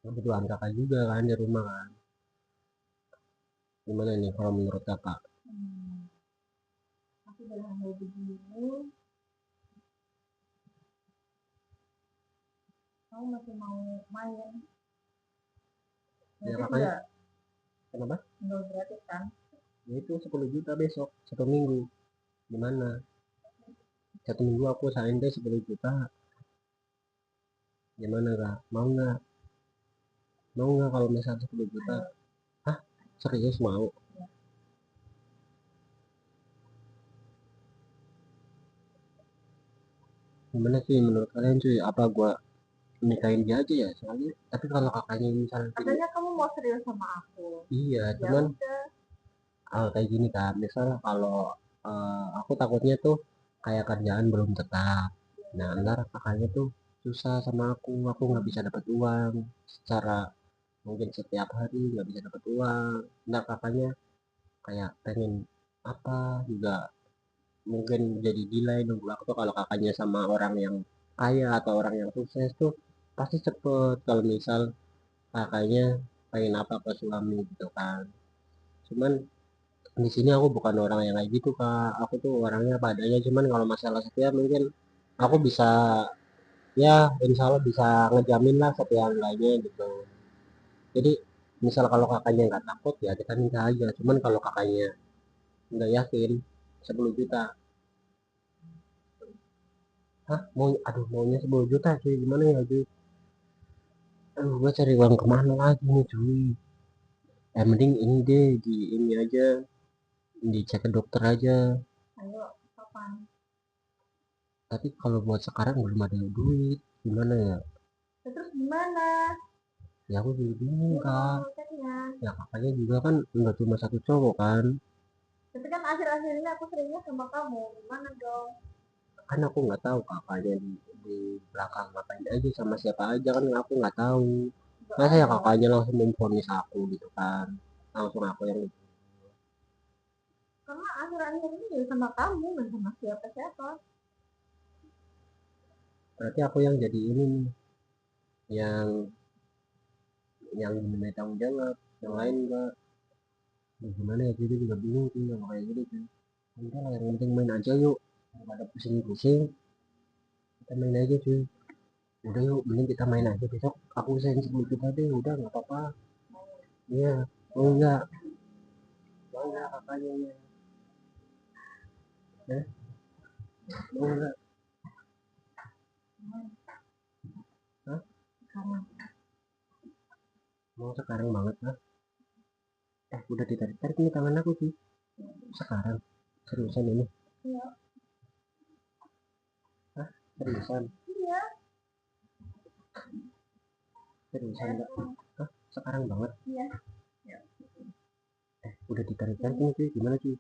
kebutuhan kakak juga kan di rumah kan. Gimana nih kalau menurut kakak? Aku dalam hal begini, kamu masih mau main? Ya Berarti kakaknya enggak, kenapa? enggak gratis kan? Ya itu 10 juta besok 1 minggu, gimana? 1 minggu aku usahain deh 10 juta, gimana kak, mau nggak kalau misalnya 10 juta? Hah, serius mau? Gimana sih menurut kalian cuy, apa gua nikahin dia aja ya soalnya, tapi kalau kakaknya misalnya Katanya kamu mau serius sama aku. iya Ya cuman udah. kayak gini kan, misal kalau aku takutnya tuh kayak kerjaan belum tetap, nah ntar kakaknya tuh susah sama aku nggak bisa dapat uang secara, mungkin setiap hari nggak bisa dapat uang, ntar kakaknya kayak pengen apa juga mungkin jadi delay nunggu waktu. Kalau kakaknya sama orang yang kaya atau orang yang sukses tuh pasti cepet, kalau misal kakaknya pengen apa ke suami gitu kan. Cuman di sini aku bukan orang yang kayak gitu kak, aku tuh orangnya padanya, cuman kalau masalah setia mungkin aku bisa, ya insya Allah bisa ngejamin lah setia lainnya gitu. Jadi misal kalau kakaknya nggak takut ya kita nikah aja, cuman kalau kakaknya nggak yakin 10 juta. Hah, mau, aduh maunya 10 juta cuy, gimana ya cuy, aduh gua cari uang kemana lagi nih cuy. Mending ini deh, di ini aja, dicek ke dokter aja. Ayo, kapan? Tapi kalau buat sekarang belum ada duit, gimana ya? Terus gimana? Ya aku juga bingung Ini kak. mau ceknya. Ya kakaknya juga kan nggak cuma satu cowok kan. Tapi kan akhir-akhir ini aku seringnya sama kamu. Gimana dong? Kan aku nggak tahu kakaknya di belakang ngapain aja sama siapa aja, kan aku nggak tahu. Gak Masa ya ada. kakaknya langsung memvonis aku gitu kan, langsung aku yang, Karena akhir-akhir ini ya sama kamu, dan sama siapa-siapa. berarti aku yang jadi ini nih, yang diminta tanggung jawab, yang lain enggak. Ya, gimana ya, jadi juga bingung sih kalau kayak gitu sih. Udah lah, yang penting main aja yuk, daripada pusing-pusing kita main aja cuy. Udah yuk, mending kita main aja besok, aku usahain 10 juta deh, udah nggak apa-apa. Iya, mau nggak, mau nggak kakaknya ya, eh, mau nggak? Hah? Sekarang. Mau sekarang banget lah. Udah ditarik-tarik nih tangan aku sih sekarang, seriusan ini? Iya. Hah, seriusan? Iya. Seriusan nggak? Hah, sekarang banget? Iya. Ya. Udah ditarik-tarik nih cuy, gimana cuy?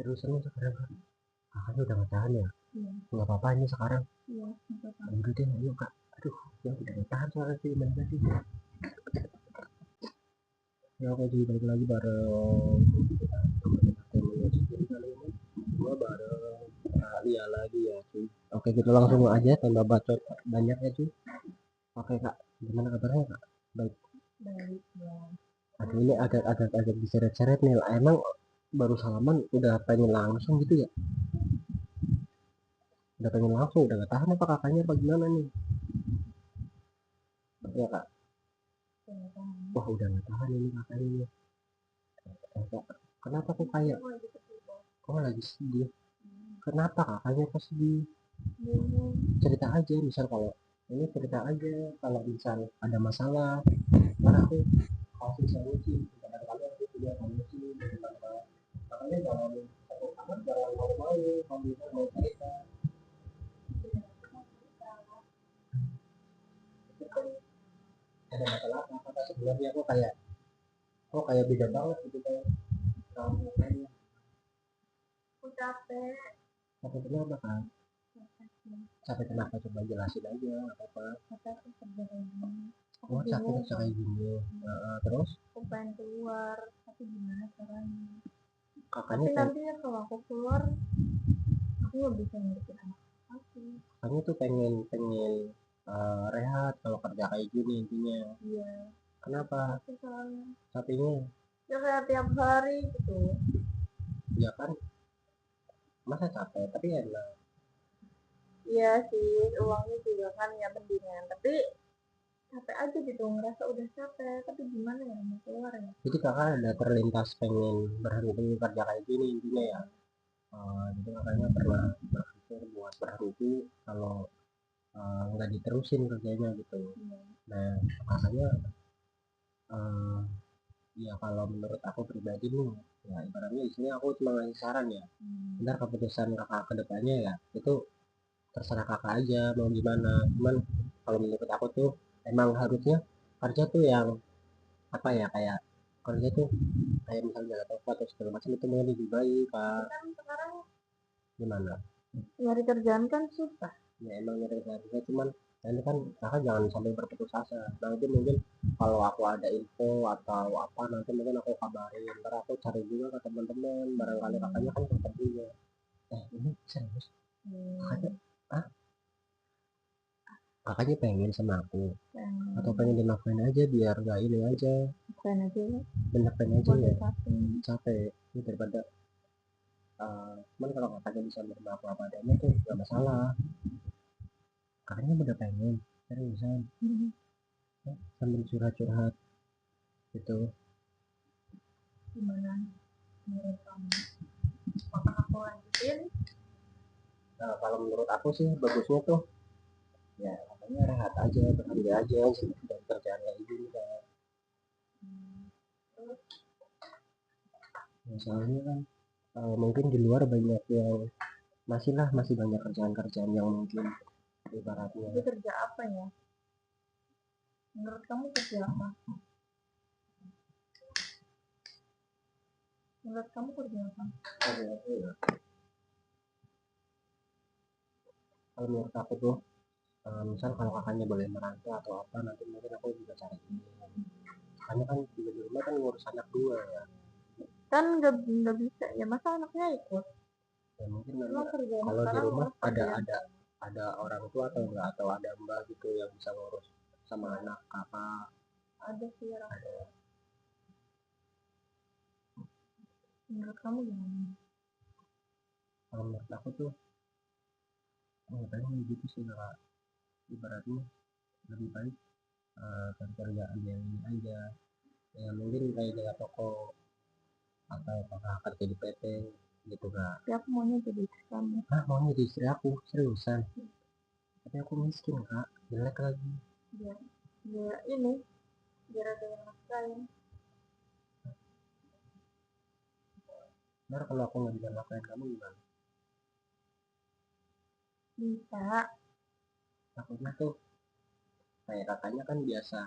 Seriusan nih sekarang kan? Kakaknya udah nggak tahan ya? Iya. Nggak apa-apa ini sekarang. Iya. Nggak apa-apa. Udah deh, ayo kak. Aduh, ya udah nggak tahan soalnya sih, gimana sih? Ya oke cuy, balik lagi bareng gua bareng Lia lagi ya cuy. Oke, kita langsung aja tambah bacot banyak ya cuy. Oke kak, gimana kabarnya kak? Baik. Baik ya. Aduh, ini agak diseret-seret nih. Emang baru salaman udah pengen langsung gitu ya? Udah pengen langsung, udah gak tahan apa kakaknya apa gimana nih? Ya kak, wah udah gak tahan ini kakaknya. Kak, kenapa kok kayak, oh lagi sedih? Kenapa kakaknya kok sedih? Cerita aja, misal kalau ini cerita aja, kalau misal ada masalah, mana aku kasih solusi. Kadang-kadang aku punya solusi, makanya jangan jangan malu-malu kalau bisa mau cerita. Ada masalah apa sebenarnya, kok kayak beda banget gitu kan kamu kayaknya. Aku capek. Tapi kenapa kan? Capek kenapa, coba jelasin aja, nggak apa-apa. Capek kerja ini. Oh, capek kerja kayak gini. Terus aku pengen keluar tapi gimana caranya. kakaknya tapi nanti ya kalau aku keluar aku nggak bisa ngerti anak aku. Kakaknya tuh pengen pengen rehat kalau kerja kayak gini intinya. Iya. Kenapa? Tapi soalnya Capeknya? ya kayak tiap hari gitu. Ya kan, masa capek tapi enak. Iya sih, uangnya juga kan ya mendingan, tapi capek aja gitu, ngerasa udah capek tapi gimana ya mau keluar ya. Jadi kakak ada terlintas pengen berhenti kerja kayak gini intinya ya. Jadi kakaknya pernah berpikir buat berhenti kalau nggak diterusin kerjanya gitu. Iya. Nah kakaknya eh, ya kalau menurut aku pribadi nih, ya ibaratnya di sini aku cuma ngasih saran ya. Ntar keputusan kakak ke depannya ya itu terserah kakak aja mau gimana. Cuman kalau menurut aku tuh emang harusnya kerja tuh yang apa ya, kayak kerja tuh kayak misalnya jalan toko atau segala macam itu mau lebih baik kan. Kan sekarang Gimana? nyari kerjaan kan susah. Ya emang nyari harusnya, cuman nah ini kan kakak jangan sampai berputus asa. Nanti mungkin kalau aku ada info atau apa nanti mungkin aku kabarin, ntar aku cari juga ke teman-teman, barangkali kakaknya kan tetap juga ini serius kakaknya, ah kakaknya pengen sama aku atau pengen dimaafin aja biar gak ini aja, Pengen aja ya, bener aja ya, capek. capek ini daripada cuman kalau kakaknya bisa menerima aku apa adanya tuh gak masalah. Kakaknya udah pengen seriusan sambil curhat-curhat gitu. Gimana menurut kamu, apakah aku lanjutin? Nah, kalau menurut aku sih bagusnya tuh ya katanya rehat aja, berhenti aja sih dari kerjaan kayak gini kan. Ya, soalnya kan mungkin di luar banyak yang masih banyak kerjaan-kerjaan yang mungkin ibaratnya. Itu kerja apa ya? Menurut kamu kerja apa? Menurut kamu kerja apa? Ya. Kalau menurut aku tuh misal kalau kakaknya boleh merantau atau apa nanti mungkin aku juga cari ini. Kakaknya kan juga di rumah kan ngurus anak dua ya. Kan nggak bisa ya, masa anaknya ikut? Ya mungkin Kalau di rumah ada orang tua atau enggak atau ada mbak gitu yang bisa ngurus sama anak kakak. Ada sih orang. Ada. Menurut kamu gimana? Kalau menurut aku tuh kayaknya gitu sih kak, ibaratnya lebih baik kerjaan yang ini aja ya mungkin kayak jaga toko atau kakak kerja di PT gitu kak. Tapi aku maunya jadi istri kamu. Maunya di istri aku seriusan, tapi aku miskin kak, jelek lagi. Biar ini, biar ada yang nafkahin. Ntar kalau aku nggak bisa nafkahin kamu gimana? Bisa. Takutnya tuh kayak kakaknya kan biasa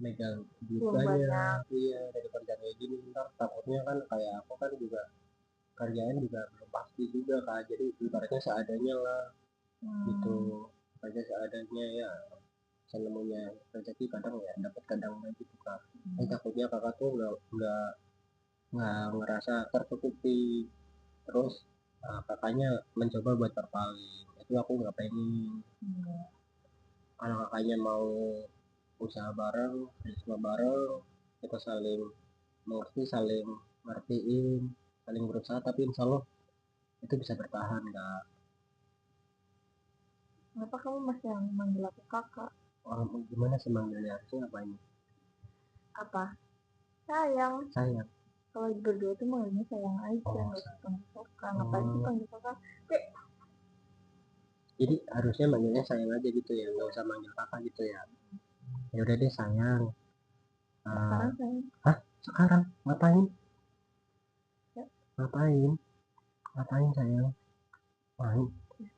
megang duit banyak, iya dari kerja kayak gini, ntar takutnya kan kayak aku kan juga kerjaan juga belum pasti juga kak, jadi ibaratnya seadanya lah gitu, kerja seadanya ya, senemunya rezeki kadang ya dapat kadang enggak gitu kak. Takutnya kakak tuh nggak ngerasa tercukupi, terus kakaknya mencoba buat berpaling, itu aku nggak pengen. Kalau kakaknya mau usaha bareng, kerjasama bareng, kita saling mengerti, saling ngertiin, saling berusaha, tapi insya Allah itu bisa bertahan kak. Kenapa kamu masih yang manggil aku kakak? Gimana sih manggilnya, harusnya apa ini? Apa? Sayang. Sayang. Kalau berdua tuh manggilnya sayang aja, nggak usah panggil kakak. Ngapain sih panggil kakak? Jadi harusnya manggilnya sayang aja gitu ya, nggak usah manggil kakak gitu ya. Ya udah deh sayang. Sekarang sayang. Sekarang ngapain? Ngapain? Ngapain sayang? Main.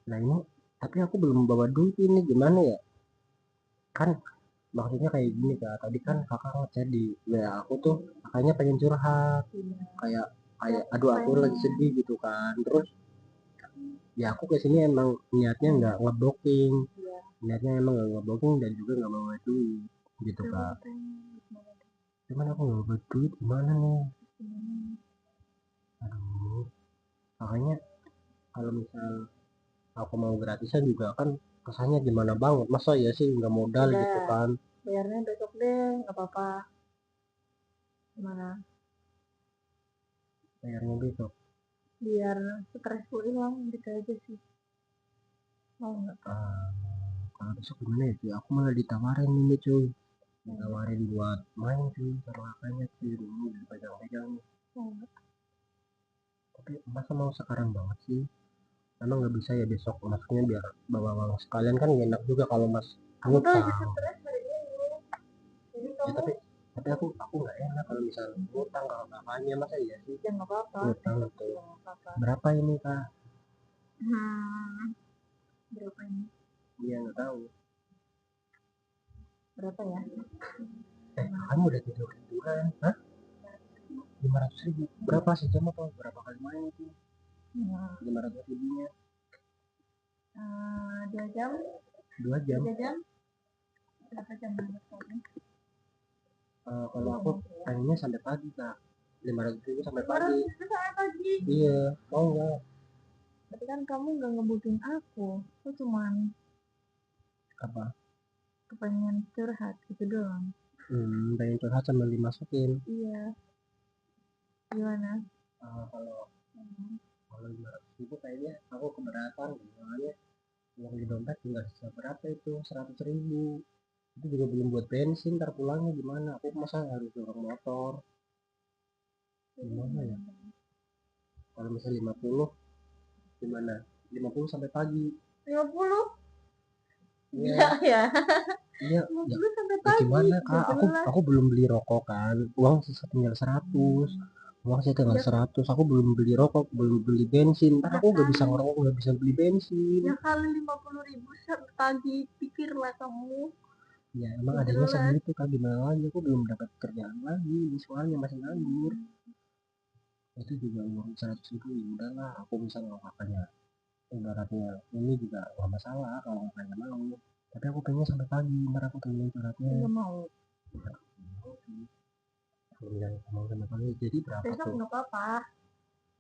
Nah ini, tapi aku belum bawa duit ini gimana ya? Kan maksudnya kayak gini kak, tadi kan kakak ngechat di WA aku tuh, kakaknya pengen curhat, kayak aduh aku lagi sedih gitu kan, terus ya aku kesini emang niatnya nggak ngeblocking, niatnya emang nggak ngeblocking dan juga nggak bawa duit. gitu Kak. Cuman aku nggak berduit gimana nih, aduh. Makanya kalau misal aku mau gratisan juga kan kesannya gimana banget, masa ya sih nggak modal Udah, gitu kan. bayarnya besok deh, nggak apa-apa. Gimana? Bayarnya besok. Biar stresku hilang gitu aja sih. Mau nggak? Kalau besok gimana ya cuy, aku malah ditawarin ini cuy, ditawarin buat main cuy sama kakaknya cuy, dulu dipegang-pegang. Tapi masa mau sekarang banget sih, emang nggak bisa ya besok, maksudnya biar bawa uang sekalian kan enak juga kalau mas ngutang. Ya, tapi aku nggak enak kalau misalnya ngutang kalau kakaknya, masa iya sih Ya nggak apa-apa. ngutang itu. Berapa ini Kak? Berapa ini? Iya nggak tahu. Berapa ya? Kakaknya udah tiduran. Hah? 500.000 berapa sejam apa berapa kali main itu? 500.000-nya 2 jam. 2 jam. 3 jam. Berapa jam? Kalau aku pengennya sampai pagi Kak, 500.000 sampai pagi. Iya, mau nggak? Tapi kan kamu nggak ngebutuhin aku cuman Apa? kepengen curhat gitu doang. Pengen curhat sama dimasukin. Iya. Gimana? Kalau 500.000 kayaknya aku keberatan, soalnya uang di dompet tinggal sisa berapa itu, 100.000. Itu juga belum buat bensin, ntar pulangnya gimana, aku masa harus dorong motor, gimana ya. Kalau misalnya 50 gimana, 50 sampai pagi. 50? Iya ya. iya ya, Sampai ya pagi. gimana Kak, aku belum beli rokok kan, uang sisa tinggal 100, uang saya tinggal 100, aku belum beli rokok, belum beli bensin, ntar aku nggak bisa ngerokok, nggak bisa beli bensin. Ya kali 50.000 sampai pagi, pikirlah kamu. Ya emang adanya segitu Kak, gimana lagi, aku belum dapat kerjaan lagi, soalnya masih nganggur. Itu juga uang 100.000 ya udahlah, aku bisa kalau kakaknya ibaratnya ini juga gak masalah kalau kakaknya mau, tapi aku pengen sampai pagi, ntar aku pengen curhatnya. Nggak mau. Aku bilang mau sampai pagi, jadi berapa Besok tuh nggak apa-apa.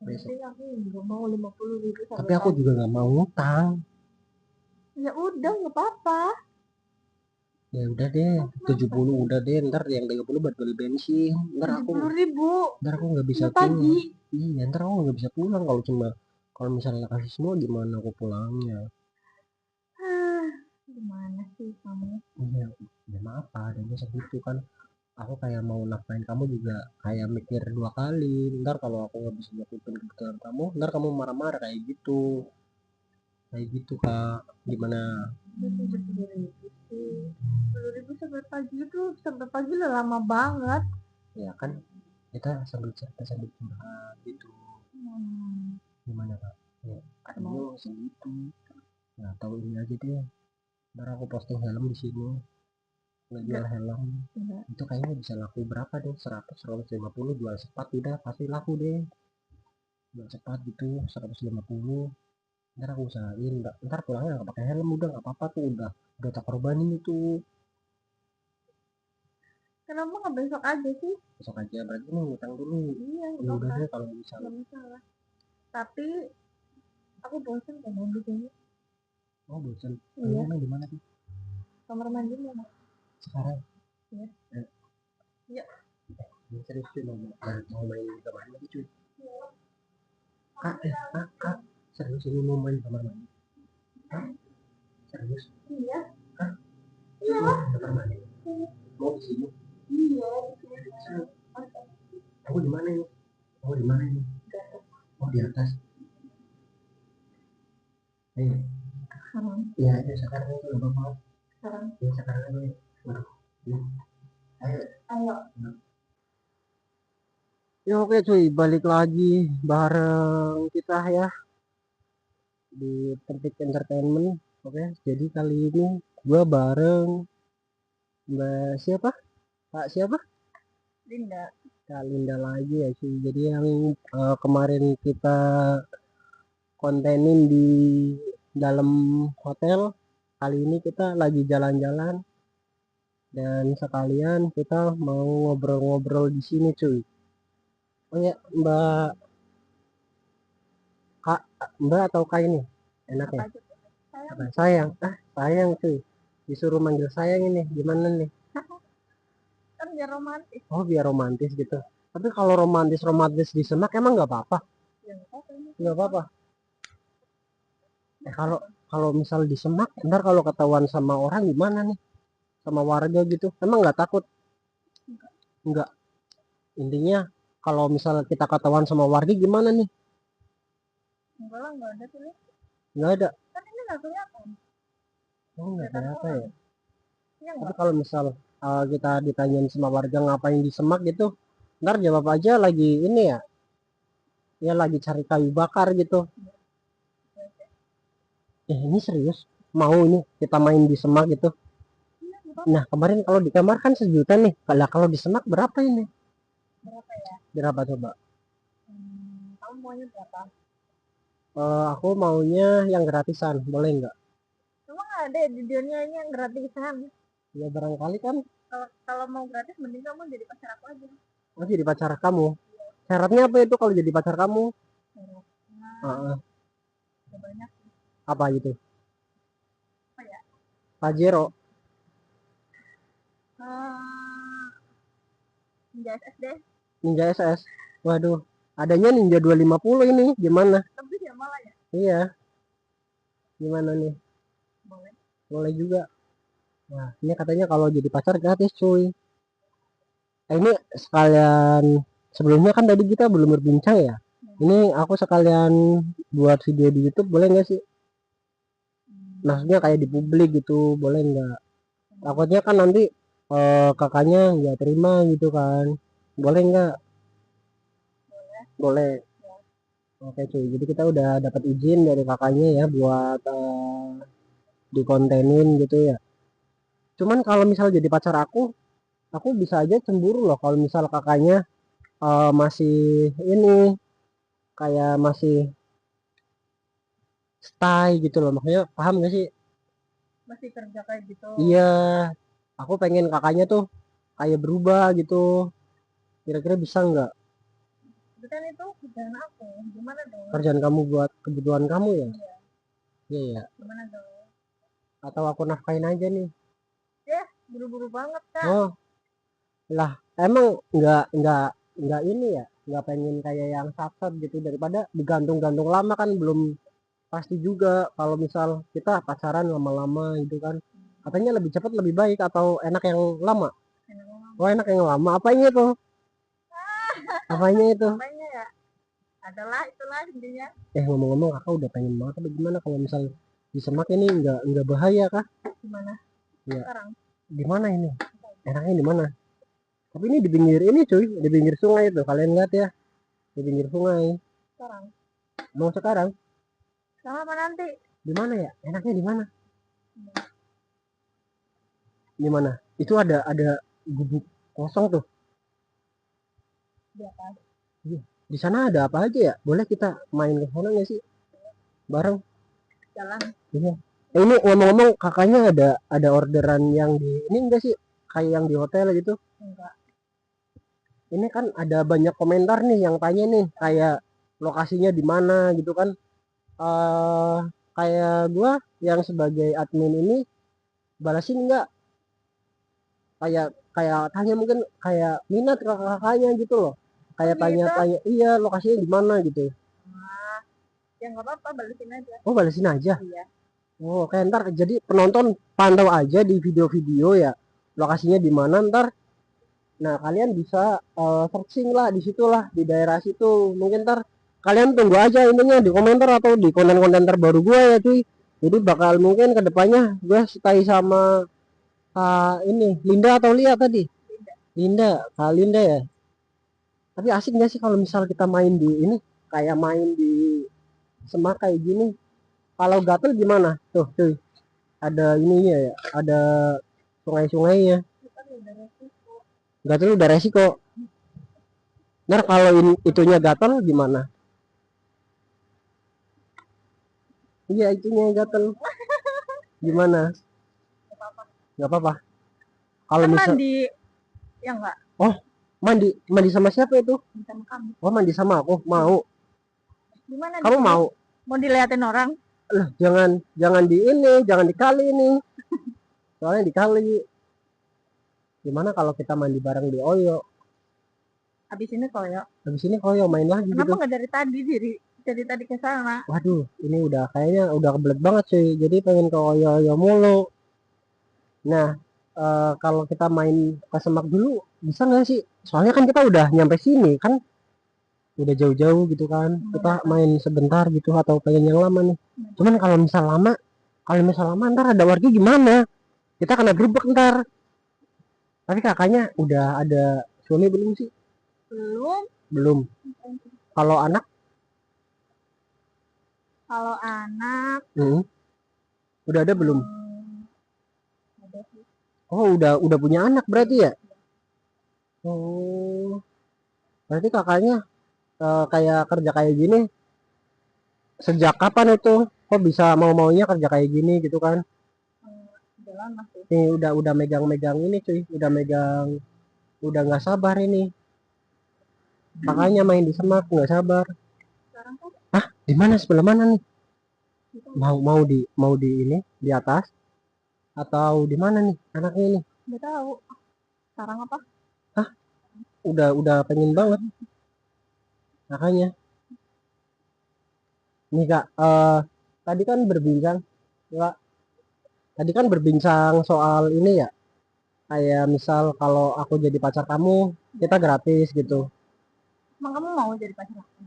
besok? Aku nggak mau 50.000 sampai Tapi aku pagi. juga nggak mau ngutang. Ya udah nggak apa-apa. Ya udah deh, 70 udah deh, ntar yang 30 buat beli bensin, ntar aku 70.000 nggak bisa pagi. pulang. Iya, ntar aku nggak bisa pulang kalau cuma, kalau misalnya kasih semua gimana aku pulangnya. Gimana sih kamu? Iya, ya maaf Pak, adanya segitu kan, aku kayak mau nafkahin kamu juga kayak mikir 2 kali, ntar kalau aku nggak bisa nyakutin kebutuhan kamu, ntar kamu marah-marah kayak gitu Kak, gimana? 70.000 sih. 10.000 sampai pagi itu, sampai pagi udah lama banget. Ya kan kita sambil cerita sambil curhat gitu. Gimana Kak? Ya aduh segitu, nggak tahu ini aja deh, ntar aku posting helm di sini, ngejual helm. Itu kayaknya bisa laku berapa deh, 100 150, jual sepat udah pasti laku deh, jual sepat gitu 150. Ntar aku usahain, ntar pulangnya nggak pakai helm udah nggak apa-apa tuh, udah tak korbanin itu. Kenapa nggak besok aja sih? Besok aja berarti ini ngutang dulu. Iya, Ya udah deh kalau bisa. nggak masalah. Tapi aku bosan sama di sini. Oh bosan. Iya. Emang di mana tuh? Kamar mandi mana? Sekarang. Iya. Iya. Ini serius cuy, mau main kamar mandi cuy. Kak, serius ini mau main kamar mandi? Hah? Serius? Iya. Hah? Iya. Kamar mandi? Mau di sini? Iya. Aku di mana nih? Aku di mana nih? Oh di atas. Iya aja sekarang itu nggak apa-apa. Ya sekarang aja. Waduh. Ayo. Ya oke cuy, balik lagi bareng kita ya di Topik Entertainment. Oke, jadi kali ini gua bareng Mbak siapa? Pak siapa? Linda. Kak Linda lagi ya cuy. Jadi yang kemarin kita kontenin di dalam hotel, kali ini kita lagi jalan-jalan Dan sekalian kita mau ngobrol-ngobrol di sini cuy. Oh ya Mbak, Kak, Mbak atau Kak ini enaknya? Apa? Sayang. Sayang cuy. Disuruh manggil sayang ini. Gimana nih? Kan biar romantis. Oh biar romantis gitu. Tapi kalau romantis di Semak emang nggak apa-apa? Nggak apa-apa. Kalau kalau misal di Semak, ntar kalau ketahuan sama orang gimana nih? Sama warga gitu. Emang nggak takut? Nggak. Intinya kalau misal kita ketahuan sama warga gimana nih? Enggak lah, nggak ada sih. Nggak ada. Kan ini nggak kelihatan. Oh nggak ada apa ya? Iya Tapi nggak? kalau misal kita ditanyain sama warga ngapain di Semak gitu, ntar jawab aja lagi ini ya, ya lagi cari kayu bakar gitu. Ini serius? Mau ini kita main di Semak gitu? Nah kemarin kalau di kamar kan 1 juta nih. Kalau di Semak berapa ini? Berapa ya? Berapa coba? Kamu maunya berapa? Aku maunya yang gratisan, boleh nggak? Emang ada di dunia ini yang gratisan? Ya barangkali kan. Kalau mau gratis mending kamu jadi pacar aku aja. Oh jadi pacar kamu? Syaratnya apa itu kalau jadi pacar kamu? Syaratnya banyak. Apa gitu? Apa ya? Pajero? Ninja SSD. Ninja SS? Waduh, adanya Ninja 250 ini, gimana? Lebih ya malah ya? Iya, gimana nih? Boleh. Boleh juga. Nah, ini katanya kalau jadi pacar gratis cuy. Ini sekalian, sebelumnya kan tadi kita belum berbincang ya. Ini aku sekalian buat video di YouTube, boleh nggak sih? Maksudnya kayak di publik gitu, boleh nggak? Takutnya kan nanti kakaknya nggak terima gitu kan. Boleh nggak? Boleh. Oke cuy, jadi kita udah dapat izin dari kakaknya ya buat dikontenin gitu ya. Cuman kalau misal jadi pacar aku bisa aja cemburu loh kalau misal kakaknya masih ini kayak masih stay gitu loh. Makanya paham gak sih? Masih kerja kayak gitu. Iya, aku pengen kakaknya tuh kayak berubah gitu. Kira-kira bisa nggak? Bukan itu kerjaan aku. Gimana dong? Kerjaan kamu buat kebutuhan kamu ya? Iya. Iya ya. Gimana dong? Atau aku nafkain aja nih? Ya, buru-buru banget kak. Oh, lah emang nggak ini ya? Nggak pengen kayak yang sat gitu daripada digantung-gantung lama kan belum pasti juga kalau misal kita pacaran lama-lama gitu kan. Katanya lebih cepat lebih baik atau enak yang lama? Oh enak yang lama. Apanya itu? Apanya itu? Apanya ya? Adalah itulah intinya. Ngomong-ngomong kakak udah pengen banget tapi gimana kalau misal di Semak ini nggak bahaya kah? Gimana? Ya. Sekarang. Di mana ini? Enaknya di mana? Tapi ini di pinggir ini cuy, di pinggir sungai itu. Kalian lihat ya, di pinggir sungai. Sekarang. Mau sekarang? Sekarang apa nanti? Di mana ya? Enaknya di mana? Di mana? Itu ada gubuk kosong tuh. Di atas. Iya. Di sana ada apa aja ya? Boleh kita main ke sana nggak sih? Bareng. Jalan. Iya. Ini ngomong-ngomong kakaknya ada orderan yang di ini enggak sih? Kayak yang di hotel gitu? Enggak. Ini kan ada banyak komentar nih yang tanya nih kayak lokasinya di mana gitu kan. Kayak gua yang sebagai admin ini balasin enggak? Kayak kayak tanya mungkin kayak minat ke kakaknya gitu loh. Kayak tanya-tanya iya lokasinya di mana gitu. Ya nggak apa-apa, balikin aja. Oh balesin aja. Iya. Oh oke ntar jadi penonton pantau aja di video-video ya lokasinya di mana ntar. Nah kalian bisa searching lah di situlah di daerah situ. Mungkin ntar kalian tunggu aja intinya di komentar atau di konten-konten terbaru gue ya cuy. Jadi bakal mungkin kedepannya gue stay sama ini Linda atau Lia tadi. Linda, Kak Linda ya. Tapi asik gak sih kalau misal kita main di ini kayak main di Semak kayak gini. Kalau gatel gimana? Tuh, cuy. Ada ininya ya, ada sungai-sungainya. Gatel udah resiko. Ntar kalau itunya gatel gimana? Iya, itunya gatel. Gimana? Gak apa-apa. Kalau Kan misal mandi, ya enggak? oh mandi sama siapa itu? Sama kamu. Oh mandi sama aku, mau. Gimana? Kamu mau? Mau diliatin orang? Lah jangan di ini, jangan dikali ini. Soalnya dikali. Gimana kalau kita mandi bareng di Oyo? Habis ini koyo. Habis ini Oyo main lagi Kenapa gitu. nggak dari tadi ke sana? Waduh, ini udah kayaknya udah kebelet banget sih. Jadi pengen ke Oyo mulu. Nah, kalau kita main ke Semak dulu bisa nggak sih? Soalnya kan kita udah nyampe sini kan, udah jauh-jauh gitu kan. Kita main sebentar gitu atau pengen yang lama nih. Cuman kalau misal lama ntar ada warga gimana? Kita kena gerbek ntar. Tapi kakaknya udah ada suami belum sih? Belum. Belum. Kalau anak? Kalau anak. Udah ada belum? Oh udah punya anak berarti ya? Oh berarti kakaknya kayak kerja kayak gini sejak kapan itu? Kok bisa mau-maunya kerja kayak gini gitu kan? Nih udah megang-megang ini cuy, udah nggak sabar ini. Kakaknya main di Semak nggak sabar. Hah? Di mana sebelah mana nih? Mau di ini di atas atau di mana nih anaknya ini? Nggak tahu. Sekarang apa? Hah? Udah pengen banget. Makanya. Nih kak, tadi kan berbincang, Kak, tadi kan berbincang soal ini ya, kayak misal kalau aku jadi pacar kamu, kita gratis gitu. Emang kamu mau jadi pacar aku?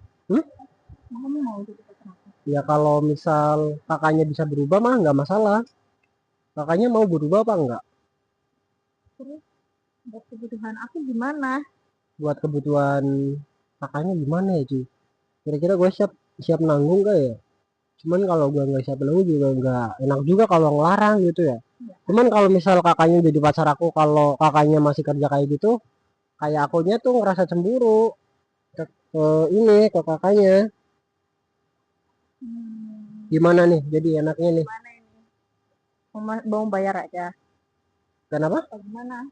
Emang kamu mau jadi pacar aku? Ya kalau misal kakaknya bisa berubah mah nggak masalah. Kakaknya mau berubah apa enggak? Terus buat kebutuhan aku gimana? Buat kebutuhan kakaknya gimana ya cuy? Kira-kira gue siap nanggung gak ya? Cuman kalau gue nggak siap nanggung juga nggak enak juga kalau ngelarang gitu ya. Cuman kalau misal kakaknya jadi pacar aku, kalau kakaknya masih kerja kayak gitu, kayak akunya tuh ngerasa cemburu ke ini ke kakaknya. Gimana nih jadi enaknya nih? Mau bayar aja. Kenapa? Gimana?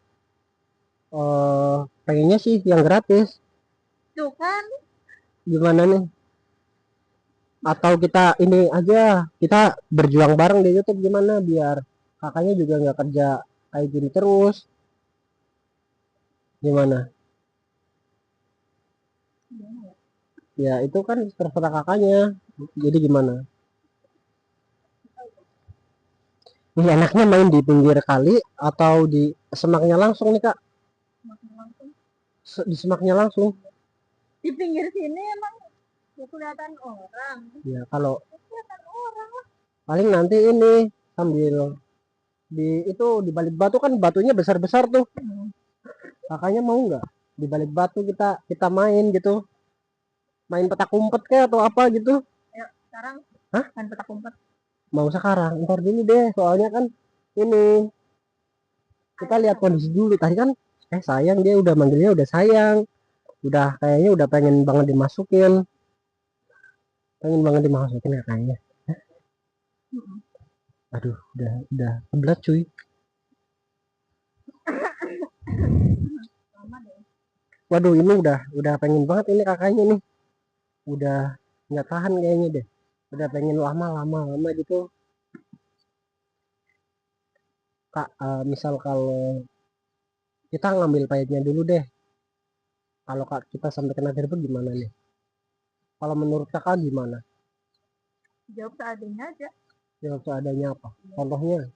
Pengennya sih yang gratis. Tuh kan? Gimana nih? Atau kita ini aja, kita berjuang bareng di YouTube gimana biar kakaknya juga nggak kerja kayak gini terus. Gimana? Ya itu kan terserah kakaknya. Jadi gimana? Ini enaknya main di pinggir kali atau di semaknya langsung nih kak? Di semaknya langsung. Di pinggir sini emang kelihatan orang. Ya kalau Kelihatan orang lah. paling nanti ini sambil itu di balik batu kan batunya besar-besar tuh. Kakaknya mau nggak di balik batu kita main gitu? Main petak umpet kayak atau apa gitu? Ayo sekarang. Hah? Main petak umpet. Mau sekarang? Ntar dulu deh, soalnya kan ini kita lihat kondisi dulu. Tadi kan sayang dia udah manggilnya udah sayang, udah kayaknya udah pengen banget dimasukin kakaknya. Aduh udah kebelat cuy. Waduh ini udah pengen banget ini kakaknya nih, udah nggak tahan kayaknya deh, udah pengen lama gitu kak. Misal kalau kita ngambil pahitnya dulu deh, kalau kak kita sampai kena gerbek gimana nih? Kalau menurut kakak gimana? Jawab seadanya aja. Jawab seadanya apa? Contohnya?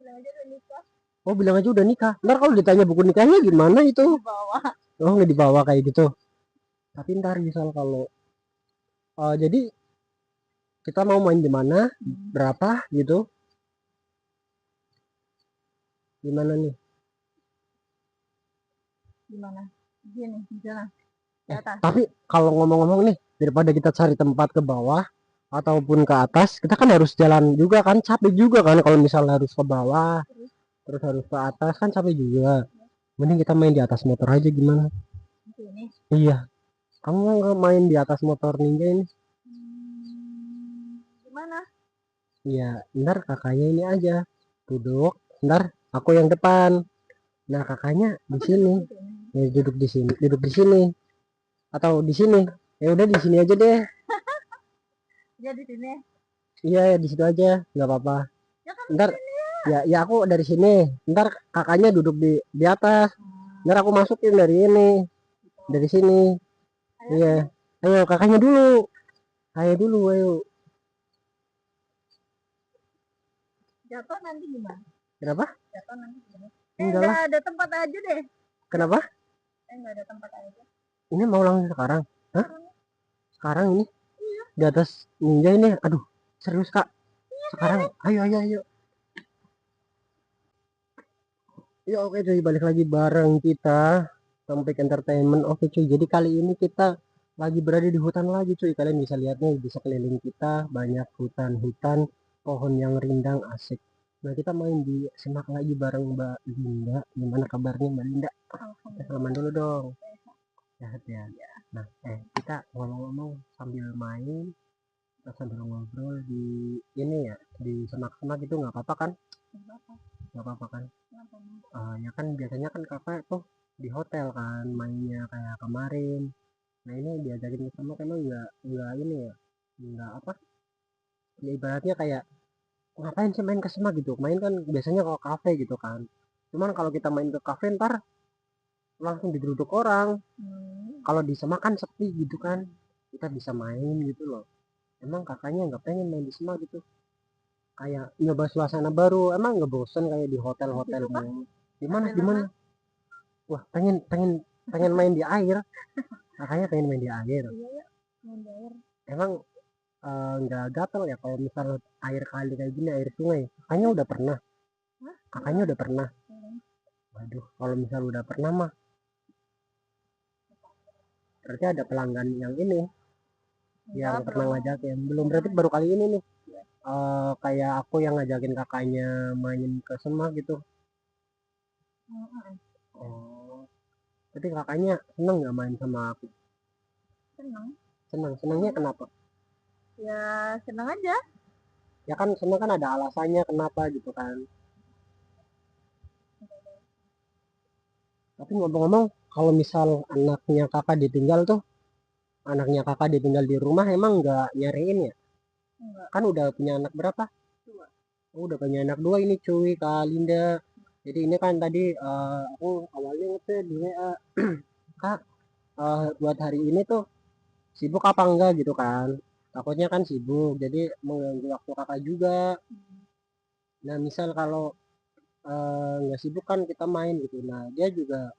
Bilang aja udah nikah. Oh bilang aja udah nikah. Ntar kalau ditanya buku nikahnya gimana itu? Dibawa. Oh nggak dibawa kayak gitu. Tapi ntar misal kalau jadi kita mau main di mana, berapa gitu? Gimana nih? Gimana? Gini, jalan. Tapi kalau ngomong-ngomong nih, daripada kita cari tempat ke bawah ataupun ke atas, kita kan harus jalan juga kan, capek juga kan kalau misalnya harus ke bawah, terus harus ke atas kan capek juga. Mending kita main di atas motor aja gimana? Ini. Iya. Kamu nggak main di atas motor ninja ini? Gimana? Iya, ntar kakaknya ini aja duduk, ntar aku yang depan. Nah, kakaknya di sini. Ya, duduk di sini, duduk di sini atau di sini. Ya udah di sini aja deh. Ya di sini. Iya, di situ aja, nggak apa-apa. Ya kan Ntar ya aku dari sini. Ntar kakaknya duduk di atas. Ntar aku masukin dari ini, dari sini. Iya. Ayo kakaknya dulu. Ayo dulu, ayo. jatuh nanti gimana? Kenapa? Jatuh nanti gimana? Enggak Nggak lah. ada tempat aja deh. Kenapa? Nggak ada tempat aja. Ini mau langsung sekarang? Hah? Sekarang ini? Di atas ninja ini? Aduh, serius kak? Sekarang? Ayo, ayo, ayo. Ya oke cuy, balik lagi bareng kita Sampai Entertainment. Oke cuy, jadi kali ini kita lagi berada di hutan lagi cuy. Kalian bisa lihat nih, di sekeliling kita banyak hutan-hutan, pohon yang rindang, asik. Nah kita main di semak lagi bareng Mbak Linda. Gimana kabarnya Mbak Linda? Kita salaman dulu dong. Sehat ya. Nah kita ngomong-ngomong sambil main, kita sambil ngobrol di ini ya, di semak-semak itu nggak apa-apa kan? Nggak apa-apa kan? Ya kan biasanya kan kakak tuh di hotel kan mainnya kayak kemarin. Nah ini diajakin ke sana emang nggak ini ya, nggak apa ya, ibaratnya kayak ngapain sih main ke semak gitu, main kan biasanya kalau kafe gitu kan. Cuman kalau kita main ke kafe ntar langsung digeruduk orang. Kalau di semak kan sepi gitu kan, kita bisa main gitu loh. Emang kakaknya nggak pengen main di semak gitu, kayak nyoba suasana baru, emang nggak bosen kayak di hotel-hotel mulu. Gimana? Wah, pengen pengen pengen main di air. Makanya pengen main di air. Emang nggak gatel ya kalau misal air kali kayak gini, air sungai? Kakaknya udah pernah. Waduh, kalau misal udah pernah mah berarti ada pelanggan yang ini, yang pernah ngajakin. Belum, berarti baru kali ini nih. Kayak aku yang ngajakin kakaknya main ke Semak gitu. Oh, tapi kakaknya seneng nggak main sama aku? Senengnya kenapa? Ya seneng aja. Ya kan seneng kan ada alasannya kenapa gitu kan. Tapi ngomong-ngomong, kalau misal anaknya kakak ditinggal di rumah, emang nggak nyariin ya? Enggak. Kan udah punya anak berapa? Oh, udah punya anak dua ini cuy, Kak Linda. Jadi ini kan tadi aku awalnya nge di WA, Kak, buat hari ini tuh sibuk apa enggak gitu kan? Takutnya kan sibuk, jadi mengganggu waktu kakak juga. Nah, misal kalau nggak sibuk kan kita main gitu. Nah, dia juga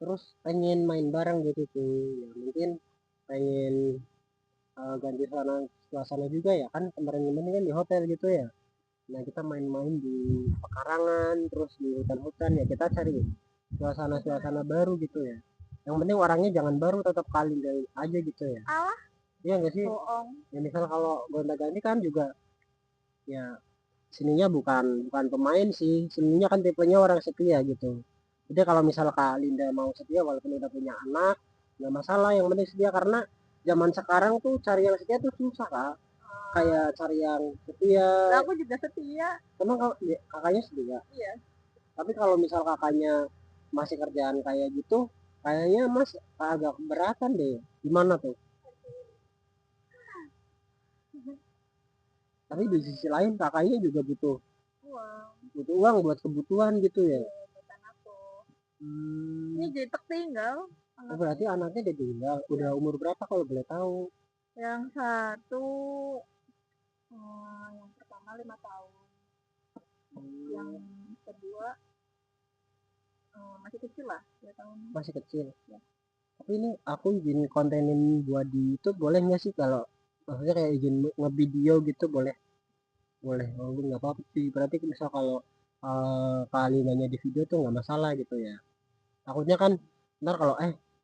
terus pengen main bareng gitu cuy. Ya, mungkin pengen ganti suasana juga ya kan, kemarin-kemarin kan di hotel gitu ya. Nah kita main-main di pekarangan, terus di hutan-hutan ya, kita cari suasana-suasana baru gitu ya. Yang penting orangnya jangan baru, tetap kali aja gitu ya. Alah, Iya nggak sih? bohong. Ya misal kalau gonta-ganti kan juga ya, sininya bukan bukan pemain sih, sininya kan tipenya orang setia gitu. Jadi kalau misal Kak Linda mau setia walaupun udah punya anak, nggak masalah, yang penting setia, karena zaman sekarang tuh cari yang setia tuh susah Kak. Kayak cari yang setia. Lah, aku juga setia. Emang kakaknya setia? Iya. Tapi kalau misal kakaknya masih kerjaan kayak gitu, kayaknya mas agak keberatan deh. Gimana tuh? Tapi di sisi lain kakaknya juga butuh Uang. uang buat kebutuhan gitu ya. Bukan aku. Ini Hmm. jadi tertinggal. Oh, berarti anaknya udah tinggal. Udah umur berapa kalau boleh tahu? Yang satu, yang pertama 5 tahun. Yang kedua masih kecil lah, 2 tahun. Masih kecil. Ya. Tapi ini aku izin kontenin buat di YouTube boleh nggak sih, kalau maksudnya kayak izin ngevideo gitu boleh? Boleh. Oh, nggak apa-apa sih. Berarti misal kalau kali nanya di video tuh nggak masalah gitu ya. Takutnya kan ntar kalau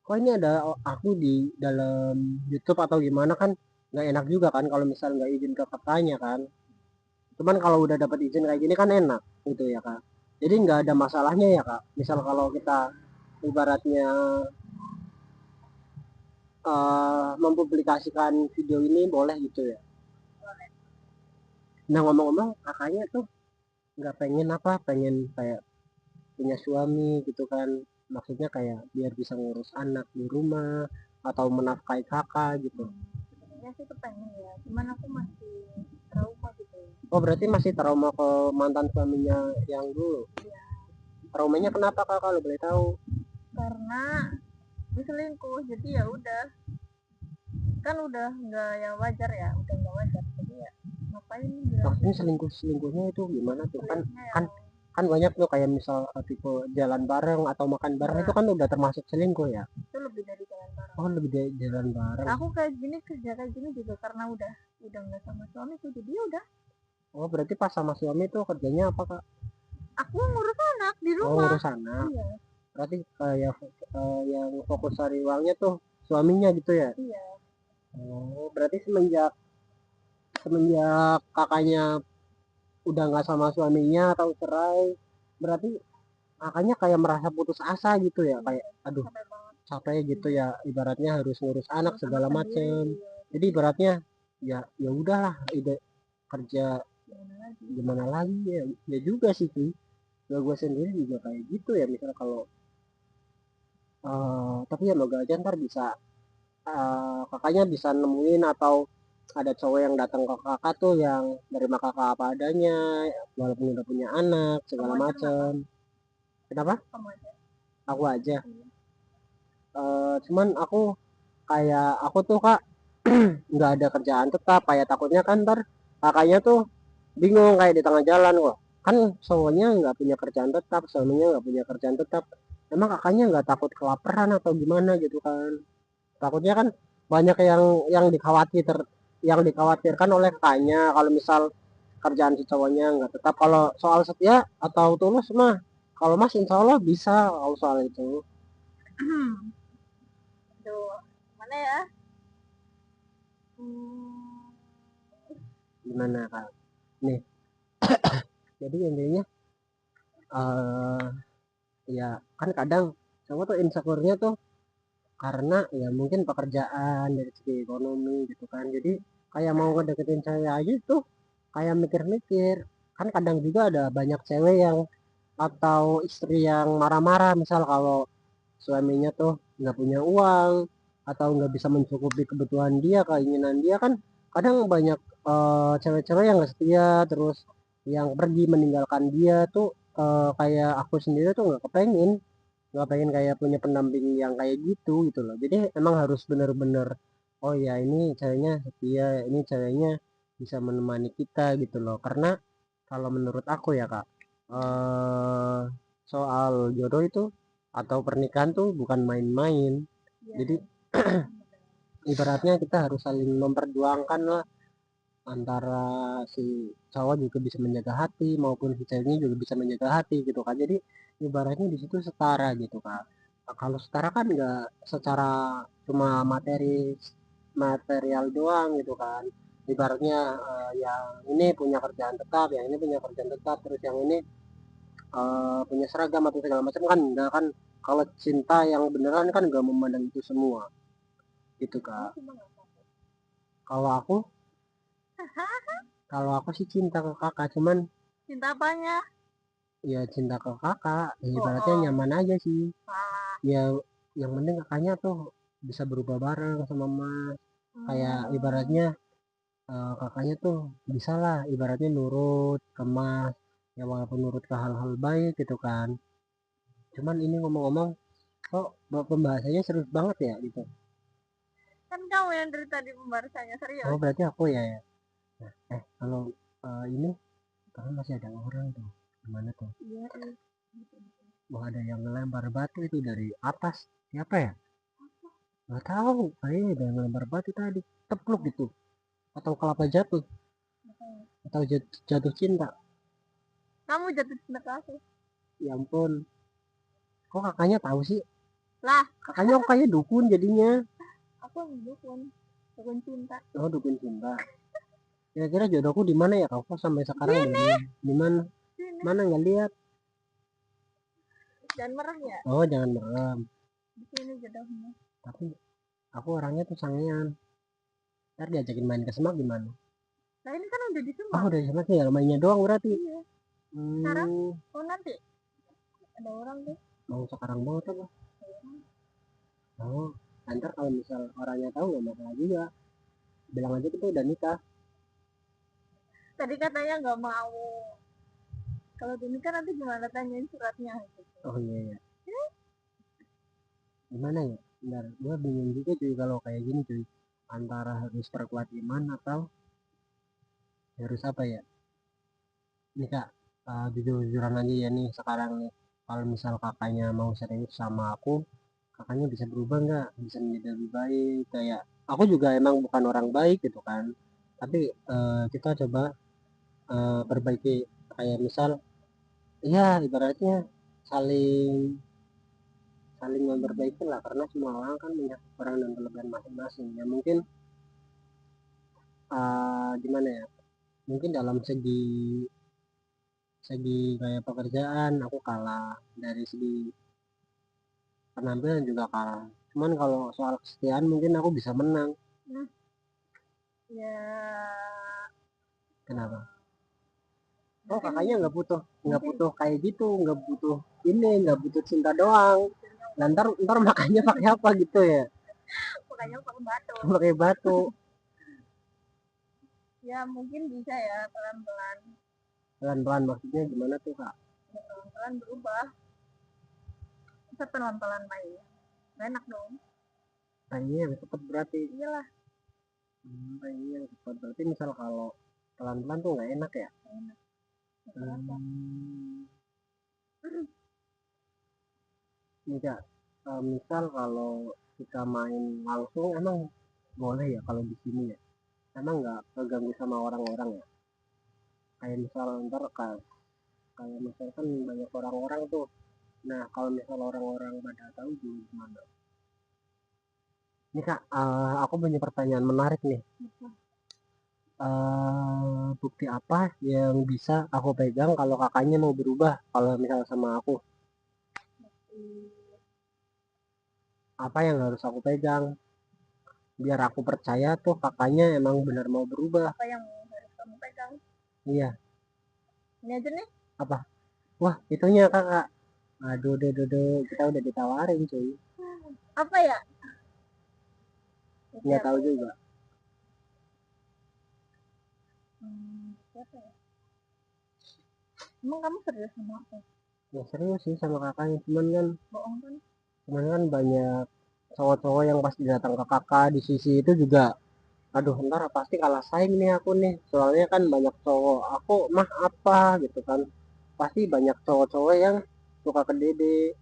kok ini ada aku di dalam YouTube atau gimana kan, nggak enak juga kan kalau misal nggak izin ke kakaknya kan. Cuman kalau udah dapat izin kayak gini kan enak gitu ya kak. Jadi nggak ada masalahnya ya kak. Misal kalau kita ibaratnya mempublikasikan video ini boleh gitu ya. Nah ngomong-ngomong, kakaknya tuh nggak pengen apa, pengen kayak punya suami gitu kan, maksudnya kayak biar bisa ngurus anak di rumah atau menafkahi kakak gitu. Sebenarnya sih kepengen ya, cuman aku masih trauma gitu ya. Oh berarti masih trauma ke mantan suaminya yang dulu. Iya, Traumanya kenapa kak kalau boleh tahu? karena diselingkuh, jadi ya udah, kan udah nggak yang wajar ya, udah nggak wajar, jadi ya ngapain Maksudnya dilanjutin. selingkuhnya itu gimana tuh? Kan Selingkuhnya kan yang kan banyak tuh kayak misal tipe jalan bareng atau makan bareng itu enggak, kan udah termasuk selingkuh ya. itu lebih dari jalan bareng. Oh lebih dari jalan bareng. Aku kayak gini, kerja kayak gini juga karena udah nggak sama suamiku, jadi ya udah, Oh berarti pas sama suami tuh kerjanya apa kak? aku ngurus anak di Oh rumah. ngurus anak. Iya, Berarti kayak yang fokus cari uangnya tuh suaminya gitu ya. iya. Oh berarti semenjak semenjak kakaknya udah nggak sama suaminya atau cerai, berarti kakaknya kayak merasa putus asa gitu ya, Iya, kayak aduh capek banget. capek gitu ya, ibaratnya harus ngurus anak Ngurus anak segala sendiri, macem. iya. Jadi ibaratnya ya udahlah, ide kerja Gimana lagi? gimana lagi ya, ya juga sih cuy. Gue sendiri juga kayak gitu ya, misalnya kalau tapi ya moga aja ntar bisa kakaknya bisa nemuin atau ada cowok yang datang ke kakak tuh yang nerima kakak apa adanya walaupun udah punya anak Kamu segala aja kenapa? macem. Kenapa? Kamu aja. Aku aja. Iya. Cuman aku kayak aku tuh kak nggak ada kerjaan tetap, kayak takutnya kan ntar kakaknya tuh bingung kayak di tengah jalan, kok kan cowoknya nggak punya kerjaan tetap, suaminya nggak punya kerjaan tetap, emang kakaknya nggak takut kelaparan atau gimana gitu kan. Takutnya kan banyak yang dikhawatirkan oleh kakaknya kalau misal kerjaan si cowoknya nggak tetap. Kalau soal setia atau tulus mah, kalau mas insya Allah bisa kalau soal itu. Aduh, mana ya? Hmm, Gimana kak nih, jadi intinya eh ya kan kadang cowok tuh insecure-nya tuh karena ya mungkin pekerjaan dari segi ekonomi gitu kan, jadi kayak mau ngedeketin saya aja tuh kayak mikir-mikir. Kan kadang juga ada banyak cewek yang atau istri yang marah-marah misal kalau suaminya tuh nggak punya uang atau nggak bisa mencukupi kebutuhan dia, keinginan dia kan. Kadang banyak cewek-cewek yang nggak setia terus yang pergi meninggalkan dia tuh, kayak aku sendiri tuh nggak pengen kayak punya pendamping yang kayak gitu loh. Jadi emang harus bener-bener oh ya ini ceweknya setia, ini ceweknya bisa menemani kita gitu loh. Karena kalau menurut aku ya kak, eh soal jodoh itu atau pernikahan tuh bukan main-main. ya, Jadi ibaratnya kita harus saling memperjuangkan lah, antara si cowok juga bisa menjaga hati maupun si ceweknya juga bisa menjaga hati gitu kan. Jadi ibaratnya di situ setara gitu kan. Nah, kalau setara kan nggak secara cuma material doang gitu kan. Ibaratnya yang ini punya kerjaan tetap, yang ini punya kerjaan tetap, terus yang ini punya seragam atau segala macam kan enggak kan. Kalau cinta yang beneran kan nggak memandang itu semua gitu kamu kak. cuma nggak apa. Kalau aku kalau aku sih cinta ke kakak, cuman Cinta apanya? ya cinta ke kakak ya ibaratnya Bohong. nyaman aja sih. Salah. Ya yang penting kakaknya tuh bisa berubah bareng sama mas, kayak ibaratnya kakaknya tuh bisa lah ibaratnya nurut ke mas, ya walaupun nurut ke hal-hal baik gitu kan. Cuman ini ngomong-ngomong kok pembahasannya serius banget ya gitu. Kan kamu yang dari tadi pembahasannya Oh serius. berarti aku ya, ya. Nah, kalau ini kan masih ada orang tuh gimana tuh. Iya, Wah ada yang ngelempar batu itu dari atas, siapa ya? Nggak tahu, kayaknya ada yang ngelempar batu tadi, tepluk gitu, atau kelapa jatuh, atau jatuh cinta. kamu jatuh cinta ke aku. Ya ampun, kok kakaknya tahu sih? Lah, Kakaknya kok kayak dukun jadinya. aku yang dukun cinta. Oh dukun cinta. Kira-kira jodohku di mana ya? Kok sampai sekarang belum Sini, di mana? sini. Mana nggak lihat? Jangan merem ya. Oh jangan merem. Di sini jodohnya. Tapi aku orangnya tuh sangean. Ntar diajakin main ke Semak gimana? Nah ini kan udah disemak. Oh udah disemak ya, mainnya doang berarti. Iya. Sekarang nanti ada orang tuh mau sekarang banget apa. Oh ntar kalau misal orangnya tahu nggak masalah juga, bilang aja kita udah nikah. Tadi katanya nggak mau, kalau dinikah nanti gimana, tanyain suratnya gitu. Oh iya ya, gimana ya, bentar gue bingung juga cuy kalau kayak gini cuy, antara harus perkuat iman atau harus apa ya. Nih kak, jujur-jujuran aja ya nih sekarang nih, kalau misal kakaknya mau serius sama aku, kakaknya bisa berubah nggak, bisa menjadi lebih baik. Kayak aku juga emang bukan orang baik gitu kan, tapi kita coba perbaiki. Kayak misal ya ibaratnya saling saling memperbaiki lah, karena semua orang kan punya kekurangan dan kelebihan masing-masing ya. Mungkin gimana ya, mungkin dalam segi segi kayak pekerjaan aku kalah, dari segi penampilan juga kalah, cuman kalau soal kesetiaan mungkin aku bisa menang. Ya kenapa? Oh kakaknya nggak butuh kayak gitu, nggak butuh ini, nggak butuh cinta doang. Nah, ntar makannya pakai apa gitu ya? Makanya pakai batu. Ya mungkin bisa ya, pelan-pelan. Pelan-pelan maksudnya gimana tuh kak? Pelan-pelan berubah. Bisa pelan-pelan main. Gak enak dong. Mainnya yang cepet berarti. Iyalah. Mainnya yang cepet berarti, misal kalau pelan-pelan tuh nggak enak ya? Enak. Nih kak, misal kalau kita main langsung emang boleh ya kalau di sini ya? Emang nggak keganggu sama orang-orang ya? Kayak misal ntar kayak misalkan banyak orang-orang tuh. Nah kalau misal orang-orang pada tahu gimana? Nih kak, aku punya pertanyaan menarik nih. Bukti apa yang bisa aku pegang kalau kakaknya mau berubah kalau misal sama aku? Apa yang harus aku pegang biar aku percaya tuh kakaknya emang benar mau berubah? Apa yang harus kamu pegang? Iya. Ini aja nih. Apa? Wah itunya kakak. Aduh, kita udah ditawarin cuy. Apa ya? Nggak tahu juga. Siapa ya? Emang kamu serius sama aku? Ya serius sih sama kakaknya, cuman kan bohong kan? Cuman kan banyak cowok-cowok yang pasti datang ke kakak di sisi itu juga. Aduh ntar pasti kalah saing nih aku nih, soalnya kan banyak cowok, aku mah apa gitu kan, pasti banyak cowok-cowok yang suka ke dede,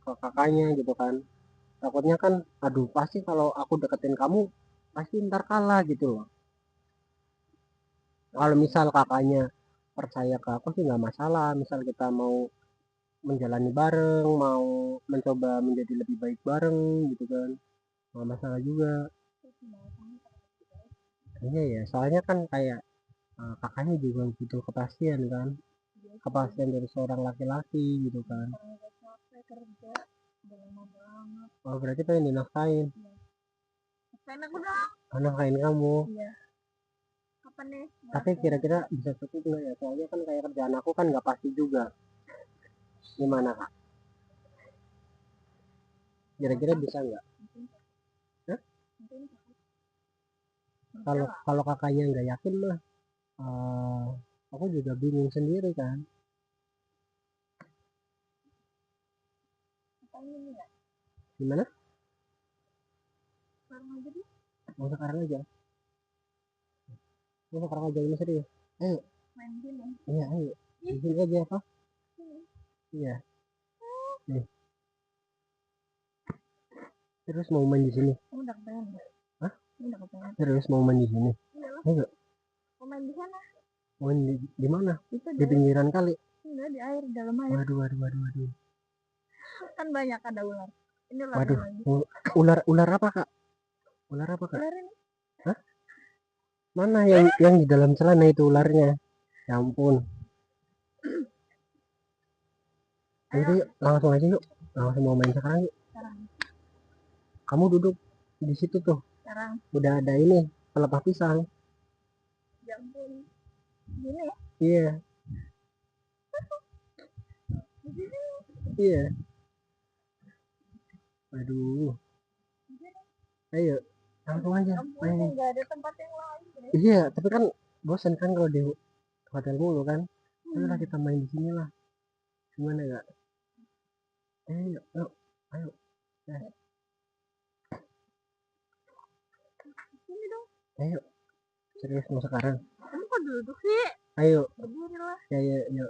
ke kakaknya gitu kan. Takutnya kan, aduh pasti kalau aku deketin kamu pasti ntar kalah gitu loh. Kalau misal kakaknya percaya ke aku sih nggak masalah, misal kita mau menjalani bareng, mau mencoba menjadi lebih baik bareng gitu kan, nggak masalah juga. Iya ya, soalnya kan kayak kakaknya juga butuh kepastian kan, kepastian dari seorang laki-laki gitu kan. Oh berarti pengen dinafkain. Nafkain aku dong. Oh, nafkain kamu. Iya. Kapan nih? Tapi kira-kira bisa cukup nggak ya, soalnya kan kayak kerjaan aku kan nggak pasti juga. Gimana kak? Kira-kira bisa nggak? Hah? Kalau kakaknya nggak yakin mah, aku juga bingung sendiri kan. Gimana? Mau sekarang aja. Mau sekarang aja, ini serius. Ayo. Main game. Iya ayo. Di sini aja apa? Iya. Nih. Terus mau main di sini? Hah? Terus mau main di sini? Ayo. Mau main di sana? Main di mana? Di pinggiran kali. Enggak, di air, di dalam air. Waduh. Kan banyak ada ular. Ini ular. Waduh, ular apa kak? Ular apa kak? Ular ini. Hah? Mana yang di dalam celana itu ularnya? Ya ampun. Itu langsung aja yuk. Langsung mau main sekarang yuk. Sekarang. Kamu duduk di situ tuh. Sekarang. Udah ada ini, pelepah pisang. Ya ampun. Gini. Iya. Iya. Aduh. Ayo, langsung aja main. Nggak ada tempat yang lain. Iya, tapi kan bosan kan kalau di hotel mulu kan. Ayolah kita main di sini lah. Gimana ya? Ayo, ayo, ayo. Sini dong. Ayo. Serius mau sekarang? Kamu kok duduk sih? Ayo. Berdiri lah. Ya.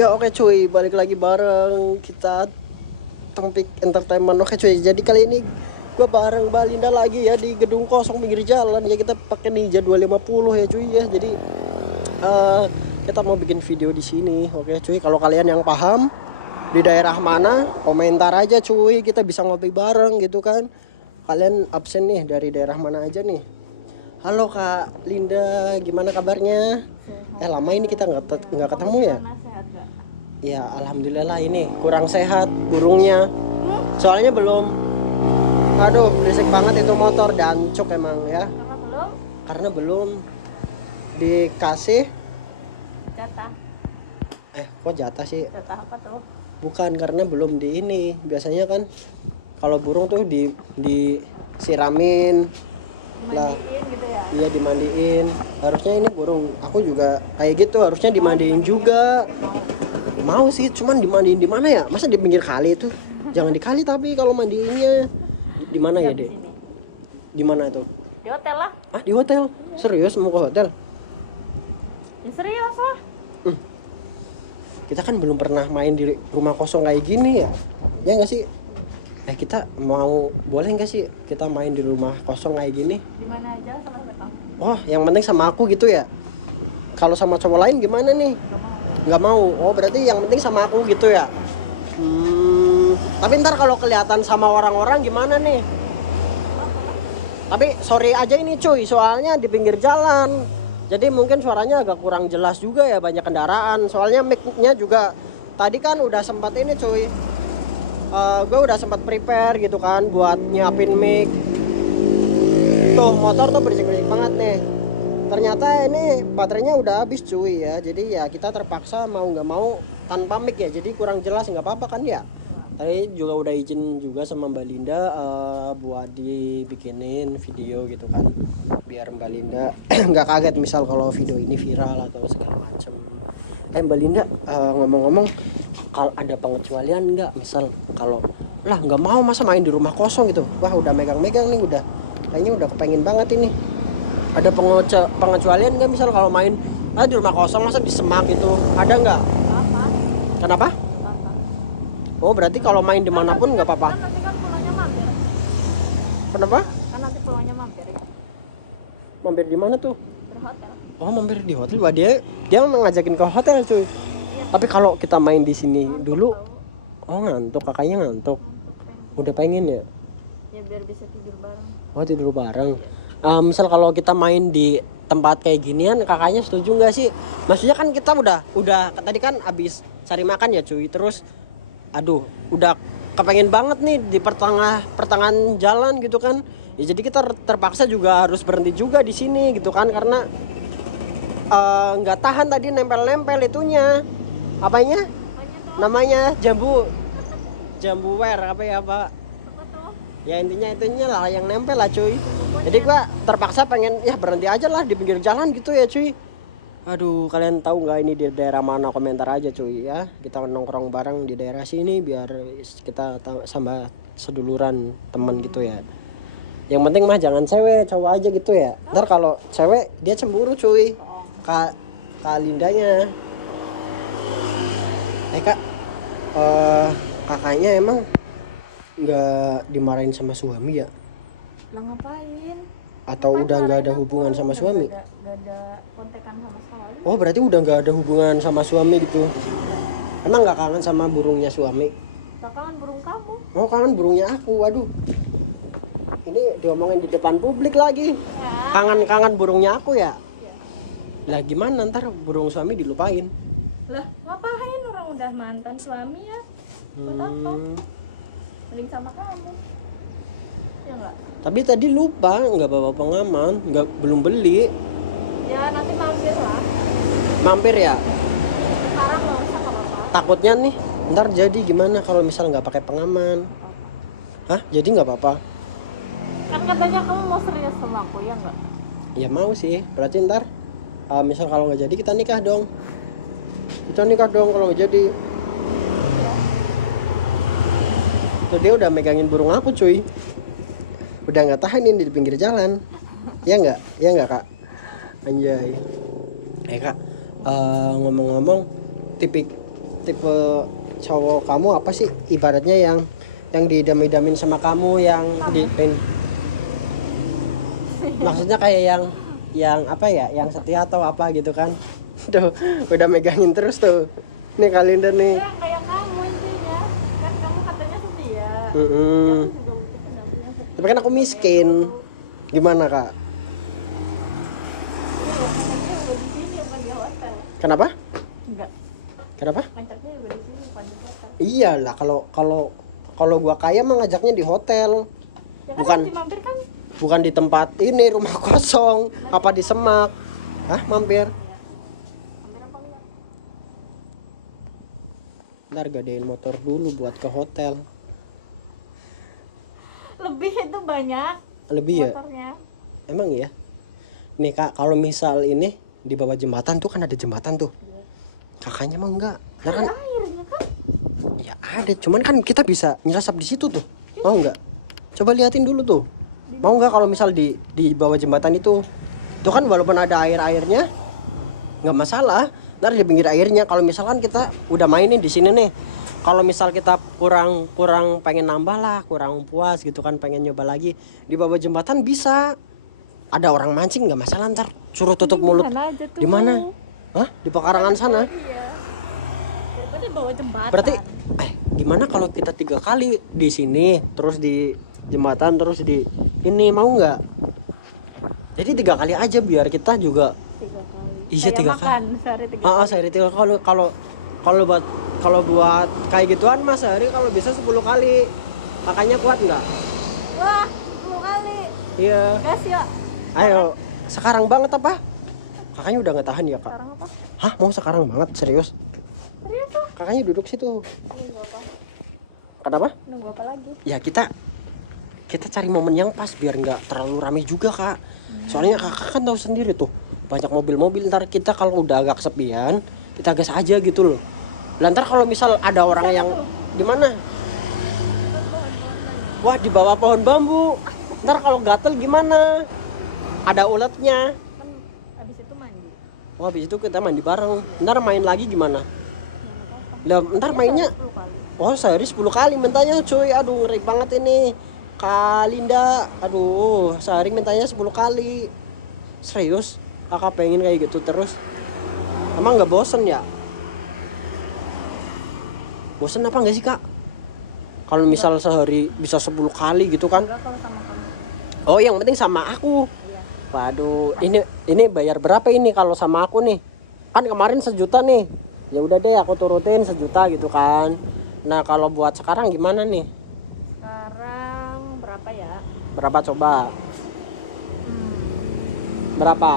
Ya oke cuy, balik lagi bareng kita Topik Entertainment. Oke cuy, jadi kali ini gue bareng Balinda lagi ya di gedung kosong pinggir jalan ya. Kita pakai Ninja 250 ya cuy ya. Jadi kita mau bikin video di sini. Oke cuy, kalau kalian yang paham di daerah mana, komentar aja cuy. Kita bisa ngopi bareng gitu kan. Kalian absen nih dari daerah mana aja nih? Halo Kak Linda, gimana kabarnya? Lama ini kita nggak ketemu ya? Ya alhamdulillah ini kurang sehat burungnya. Soalnya belum. Aduh berisik banget itu motor dancuk emang ya. Karena belum dikasih jatah. Kok jatah sih? Jatah apa tuh? Bukan, karena belum di ini. Biasanya kan kalau burung tuh disiramin lah. Dimandiin gitu ya? Iya dimandiin. Harusnya ini burung aku juga kayak gitu, harusnya dimandiin juga. Mau sih, cuman dimandiin di mana ya? Masa di pinggir kali itu? Jangan di kali, tapi kalau mandiinnya di mana ya, Dek? Di mana itu? Di hotel lah. Ah, di hotel. Serius mau ke hotel? Ya serius lah. Kita kan belum pernah main di rumah kosong kayak gini ya. Ya enggak sih? Kita mau, boleh enggak sih kita main di rumah kosong kayak gini? Di mana aja sama siapa? Oh, yang penting sama aku gitu ya. Kalau sama cowok lain gimana nih? Nggak mau. Oh berarti yang penting sama aku gitu ya. Tapi ntar kalau kelihatan sama orang-orang gimana nih? Tapi sorry aja ini cuy, soalnya di pinggir jalan, jadi mungkin suaranya agak kurang jelas juga ya, banyak kendaraan. Soalnya mic-nya juga tadi kan udah sempat ini cuy, gue udah sempat prepare gitu kan buat nyiapin mic. Tuh motor tuh berisik-berisik banget nih. Ternyata ini baterainya udah habis cuy ya. Jadi ya kita terpaksa mau nggak mau tanpa mic ya. Jadi kurang jelas, nggak apa-apa kan ya. Tadi juga udah izin juga sama Mbak Linda buat dibikinin video gitu kan. Biar Mbak Linda nggak kaget misal kalau video ini viral atau segala macem. Mbak Linda ngomong-ngomong, kalau ada pengecualian nggak? Misal kalau lah nggak mau masa main di rumah kosong gitu. Wah udah megang-megang nih, udah kayaknya udah kepengen banget ini. Ada pengecualian nggak misal kalau main di rumah kosong masa di semak gitu, ada nggak? Apa? Kenapa? Apa? Oh berarti kalau main dimanapun nggak apa-apa? Kan nanti kan pulangnya mampir. Kenapa? Kan nanti pulangnya mampir ya. Mampir di mana tuh? Berhotel. Oh mampir di hotel. Wah dia ngajakin ke hotel cuy. Iya. Tapi kalau kita main di sini ngantuk dulu, oh ngantuk, kakaknya ngantuk. Udah pengen ya? Ya biar bisa tidur bareng. Oh tidur bareng. Misal kalau kita main di tempat kayak ginian, kakaknya setuju nggak sih? Maksudnya kan kita udah tadi kan abis cari makan ya cuy, terus aduh udah kepengen banget nih di pertengahan jalan gitu kan ya, jadi kita terpaksa juga harus berhenti juga di sini gitu kan, karena nggak tahan tadi nempel itunya apanya namanya jambu wear apa ya pak ya, intinya lah yang nempel lah cuy. Jadi gua terpaksa pengen ya berhenti aja lah di pinggir jalan gitu ya cuy. Aduh, kalian tahu nggak ini di daerah mana? Komentar aja cuy ya. Kita nongkrong bareng di daerah sini biar kita sama seduluran teman gitu ya. Yang penting mah jangan cewek, cowok aja gitu ya. Ntar kalau cewek dia cemburu cuy. Kak Lindanya. Kak, kakaknya emang nggak dimarahin sama suami ya? Lah ngapain? Atau udah nggak ada hubungan sama suami? Nggak ada kontekan sama sekali. Oh berarti udah nggak ada hubungan sama suami gitu? Emang nggak kangen sama burungnya suami? Nggak kangen burung kamu? Oh kangen burungnya aku, waduh. Ini diomongin di depan publik lagi. Ya. Kangen burungnya aku ya? Ya. Lah gimana ntar burung suami dilupain? Lah ngapain, orang udah mantan suami ya? Buat apa? Mending sama kamu. Ya enggak? Tapi tadi lupa nggak bawa pengaman, belum beli. Ya nanti mampir lah. Mampir ya. Sekarang nggak usah kalau apa. Takutnya nih ntar jadi gimana kalau misal nggak pakai pengaman. Hah, jadi nggak apa-apa? Kan katanya kamu mau serius sama aku, ya nggak? Ya mau sih, berarti ntar misal kalau nggak jadi kita nikah dong. Kita nikah dong kalau nggak jadi. Tuh dia udah megangin burung aku cuy. Udah nggak tahan ini di pinggir jalan. Ya nggak kak? Anjay. Kak, ngomong-ngomong, tipe cowok kamu apa sih? Ibaratnya yang didam-damin sama kamu, yang maksudnya kayak yang apa ya? Yang setia atau apa gitu kan? Tuh, udah megangin terus tuh. Nih kalender nih. Ya kayak kamu intinya. Kan kamu katanya setia. Tapi kan aku miskin. Gimana kak? Kenapa? Enggak. Kenapa? Ngajaknya juga di sini bukan di hotel. Iyalah, kalau gua kaya mah ngajaknya di hotel. Ya kan Bukan mampir kan? bukan di tempat ini rumah kosong, apa di Semak. Hah, mampir? Mampir apa enggak? Ntar gadein motor dulu buat ke hotel. Lebih itu banyak Lebih ya? motornya. Emang ya? Nih kak, kalau misal ini di bawah jembatan tuh kan ada jembatan tuh. Kakaknya mah enggak. Nah kan Airnya kan? ya ada, cuman kan kita bisa nyelesap di situ tuh. Mau enggak? Coba liatin dulu tuh. Mau enggak kalau misal di bawah jembatan itu? Itu kan walaupun ada airnya nggak masalah. Ntar di pinggir airnya kalau misalkan kita udah mainin di sini nih. Kalau misal kita kurang pengen nambah lah, kurang puas gitu kan, pengen nyoba lagi di bawah jembatan bisa. Ada orang mancing nggak masalah, ntar suruh tutup mulut. Di mana? Hah? Di pekarangan sana. Iya. Daripada bawa jembatan. Berarti gimana kalau kita 3 kali di sini, terus di jembatan, terus di ini, mau nggak? Jadi 3 kali aja biar kita juga 3 kali. Iya, 3 kali. Makan sehari 3 kali. Sehari 3 kali. Kalau buat kayak gituan mas sehari kalau bisa 10 kali. Kakaknya kuat nggak? Wah, 10 kali. Iya. Gas ya. Ayo, sekarang banget apa? Kakaknya udah nggak tahan ya kak? Sekarang apa? Hah, mau sekarang banget? Serius? Serius tuh. Kakaknya duduk situ. Nunggu apa? Kenapa? Nunggu apa lagi? Ya kita cari momen yang pas biar nggak terlalu rame juga kak. Soalnya kakak kan tahu sendiri tuh, banyak mobil-mobil. Ntar kita kalau udah agak kesepian, kita gas aja gitu loh. Lantar kalau misal ada orang yang di mana? Wah, di bawah pohon bambu. Ntar kalau gatel gimana? Ada uletnya. Kan abis itu mandi. Wah, habis itu kita mandi bareng. Ntar main lagi gimana? Nggak Lah, apa-apa. ntar mainnya 10 kali. sehari 10 kali mintanya cuy. Aduh, ngeri banget ini. Kalinda, aduh, sehari mintanya 10 kali. Serius? Kakak pengen kayak gitu terus? Emang nggak bosen ya? Bosen apa nggak sih kak? Kalau misal sehari bisa 10 kali gitu kan? Enggak kalau sama kamu. Oh, yang penting sama aku. Iya. Waduh, ini bayar berapa ini kalau sama aku nih? Kan kemarin 1 juta nih. Ya udah deh, aku turutin 1 juta gitu kan. Nah, kalau buat sekarang gimana nih? Sekarang berapa ya? Berapa coba? Berapa?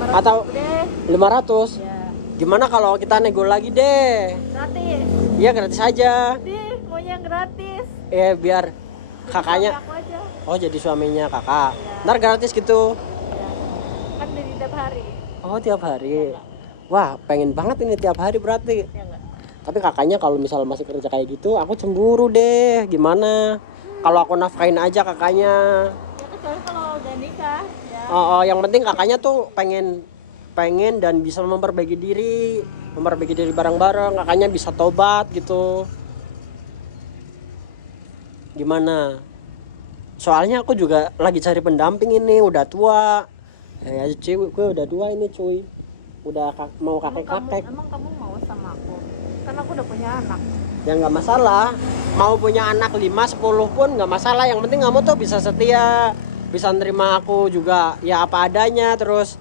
500 Atau deh. 500? Ya. Gimana kalau kita nego lagi deh? Gratis. Iya, gratis aja. Dih, maunya gratis. Biar kakaknya. Aku aja. Oh, jadi suaminya kakak. Ya. Ntar gratis gitu. Ya. Kan dari tiap hari. Oh, tiap hari. Wah, pengen banget ini tiap hari berarti. Ya enggak? Tapi kakaknya kalau misal masih kerja kayak gitu, aku cemburu deh. Gimana? Kalau aku nafkain aja kakaknya. Ya kecuali kalau udah nikah ya. Yang penting kakaknya tuh pengen dan bisa memperbaiki diri bareng-bareng. Kakaknya bisa tobat gitu. Gimana? Soalnya aku juga lagi cari pendamping ini, udah tua. Ya cewek gue udah tua ini cuy. Udah mau kakek-kakek. Emang kamu mau sama aku? Kan aku udah punya anak. Ya nggak masalah, mau punya anak 5-10 pun nggak masalah. Yang penting kamu tuh bisa setia, bisa nerima aku juga ya apa adanya, terus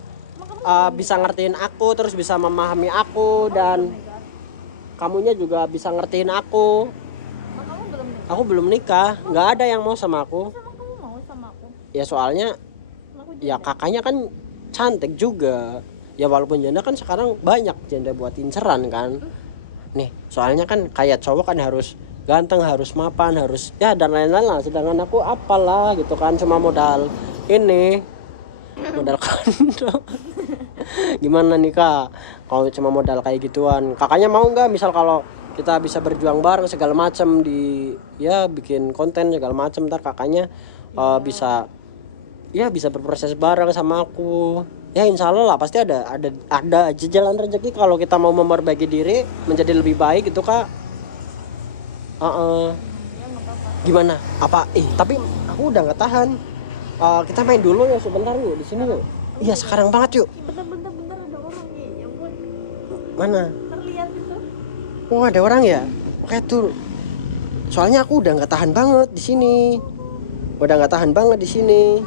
bisa ngertiin aku, terus bisa memahami aku, dan kamunya juga bisa ngertiin aku. Emang kamu belum nikah? Aku belum nikah, nggak ada yang mau sama aku. Emang kamu mau sama aku? Ya soalnya Emang aku ya janda? kakaknya kan cantik juga. Ya walaupun janda kan sekarang banyak janda buat inceran kan. Nih, soalnya kan kayak cowok kan harus ganteng, harus mapan, harus ya dan lain-lain lah. Sedangkan aku apalah gitu kan, cuma modal ini, modal kondo. Gimana nih kak, kalau cuma modal kayak gituan, kakaknya mau nggak misal kalau kita bisa berjuang bareng segala macam di ya bikin konten segala macam, ntar kakaknya bisa berproses bareng sama aku. Ya insya Allah lah pasti ada aja jalan rezeki kalau kita mau memperbaiki diri menjadi lebih baik gitu kak. Ya nggak apa-apa. Gimana? Apa? Tapi aku udah nggak tahan. Kita main dulu ya sebentar yuk di sini yuk. Iya sekarang banget yuk. Bentar ada orang nih, ya ampun. Mana? Terlihat itu. Oh ada orang ya? Oke tuh. Soalnya aku udah nggak tahan banget di sini.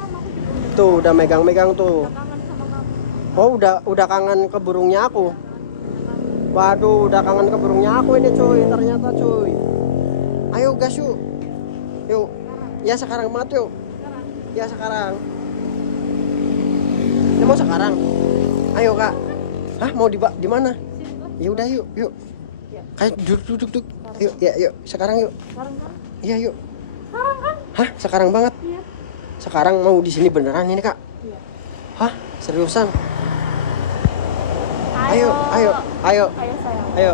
Tuh udah megang-megang tuh. Kangen sama kamu. Oh udah kangen ke burungnya aku. Waduh udah kangen ke burungnya aku ini cuy, ternyata cuy. Ayo gas yuk. Yuk. Ya sekarang banget yuk. Ya sekarang. Ini mau sekarang. Ayo kak. Hah mau di mana? Ya udah yuk. Ya. Kayak duduk. Yuk yuk sekarang yuk. Sekarang kan? Iya yuk. Sekarang kan? Hah sekarang banget. Iya. Sekarang mau di sini beneran ini kak? Iya. Hah seriusan? Ayo Ayo sayang. ayo.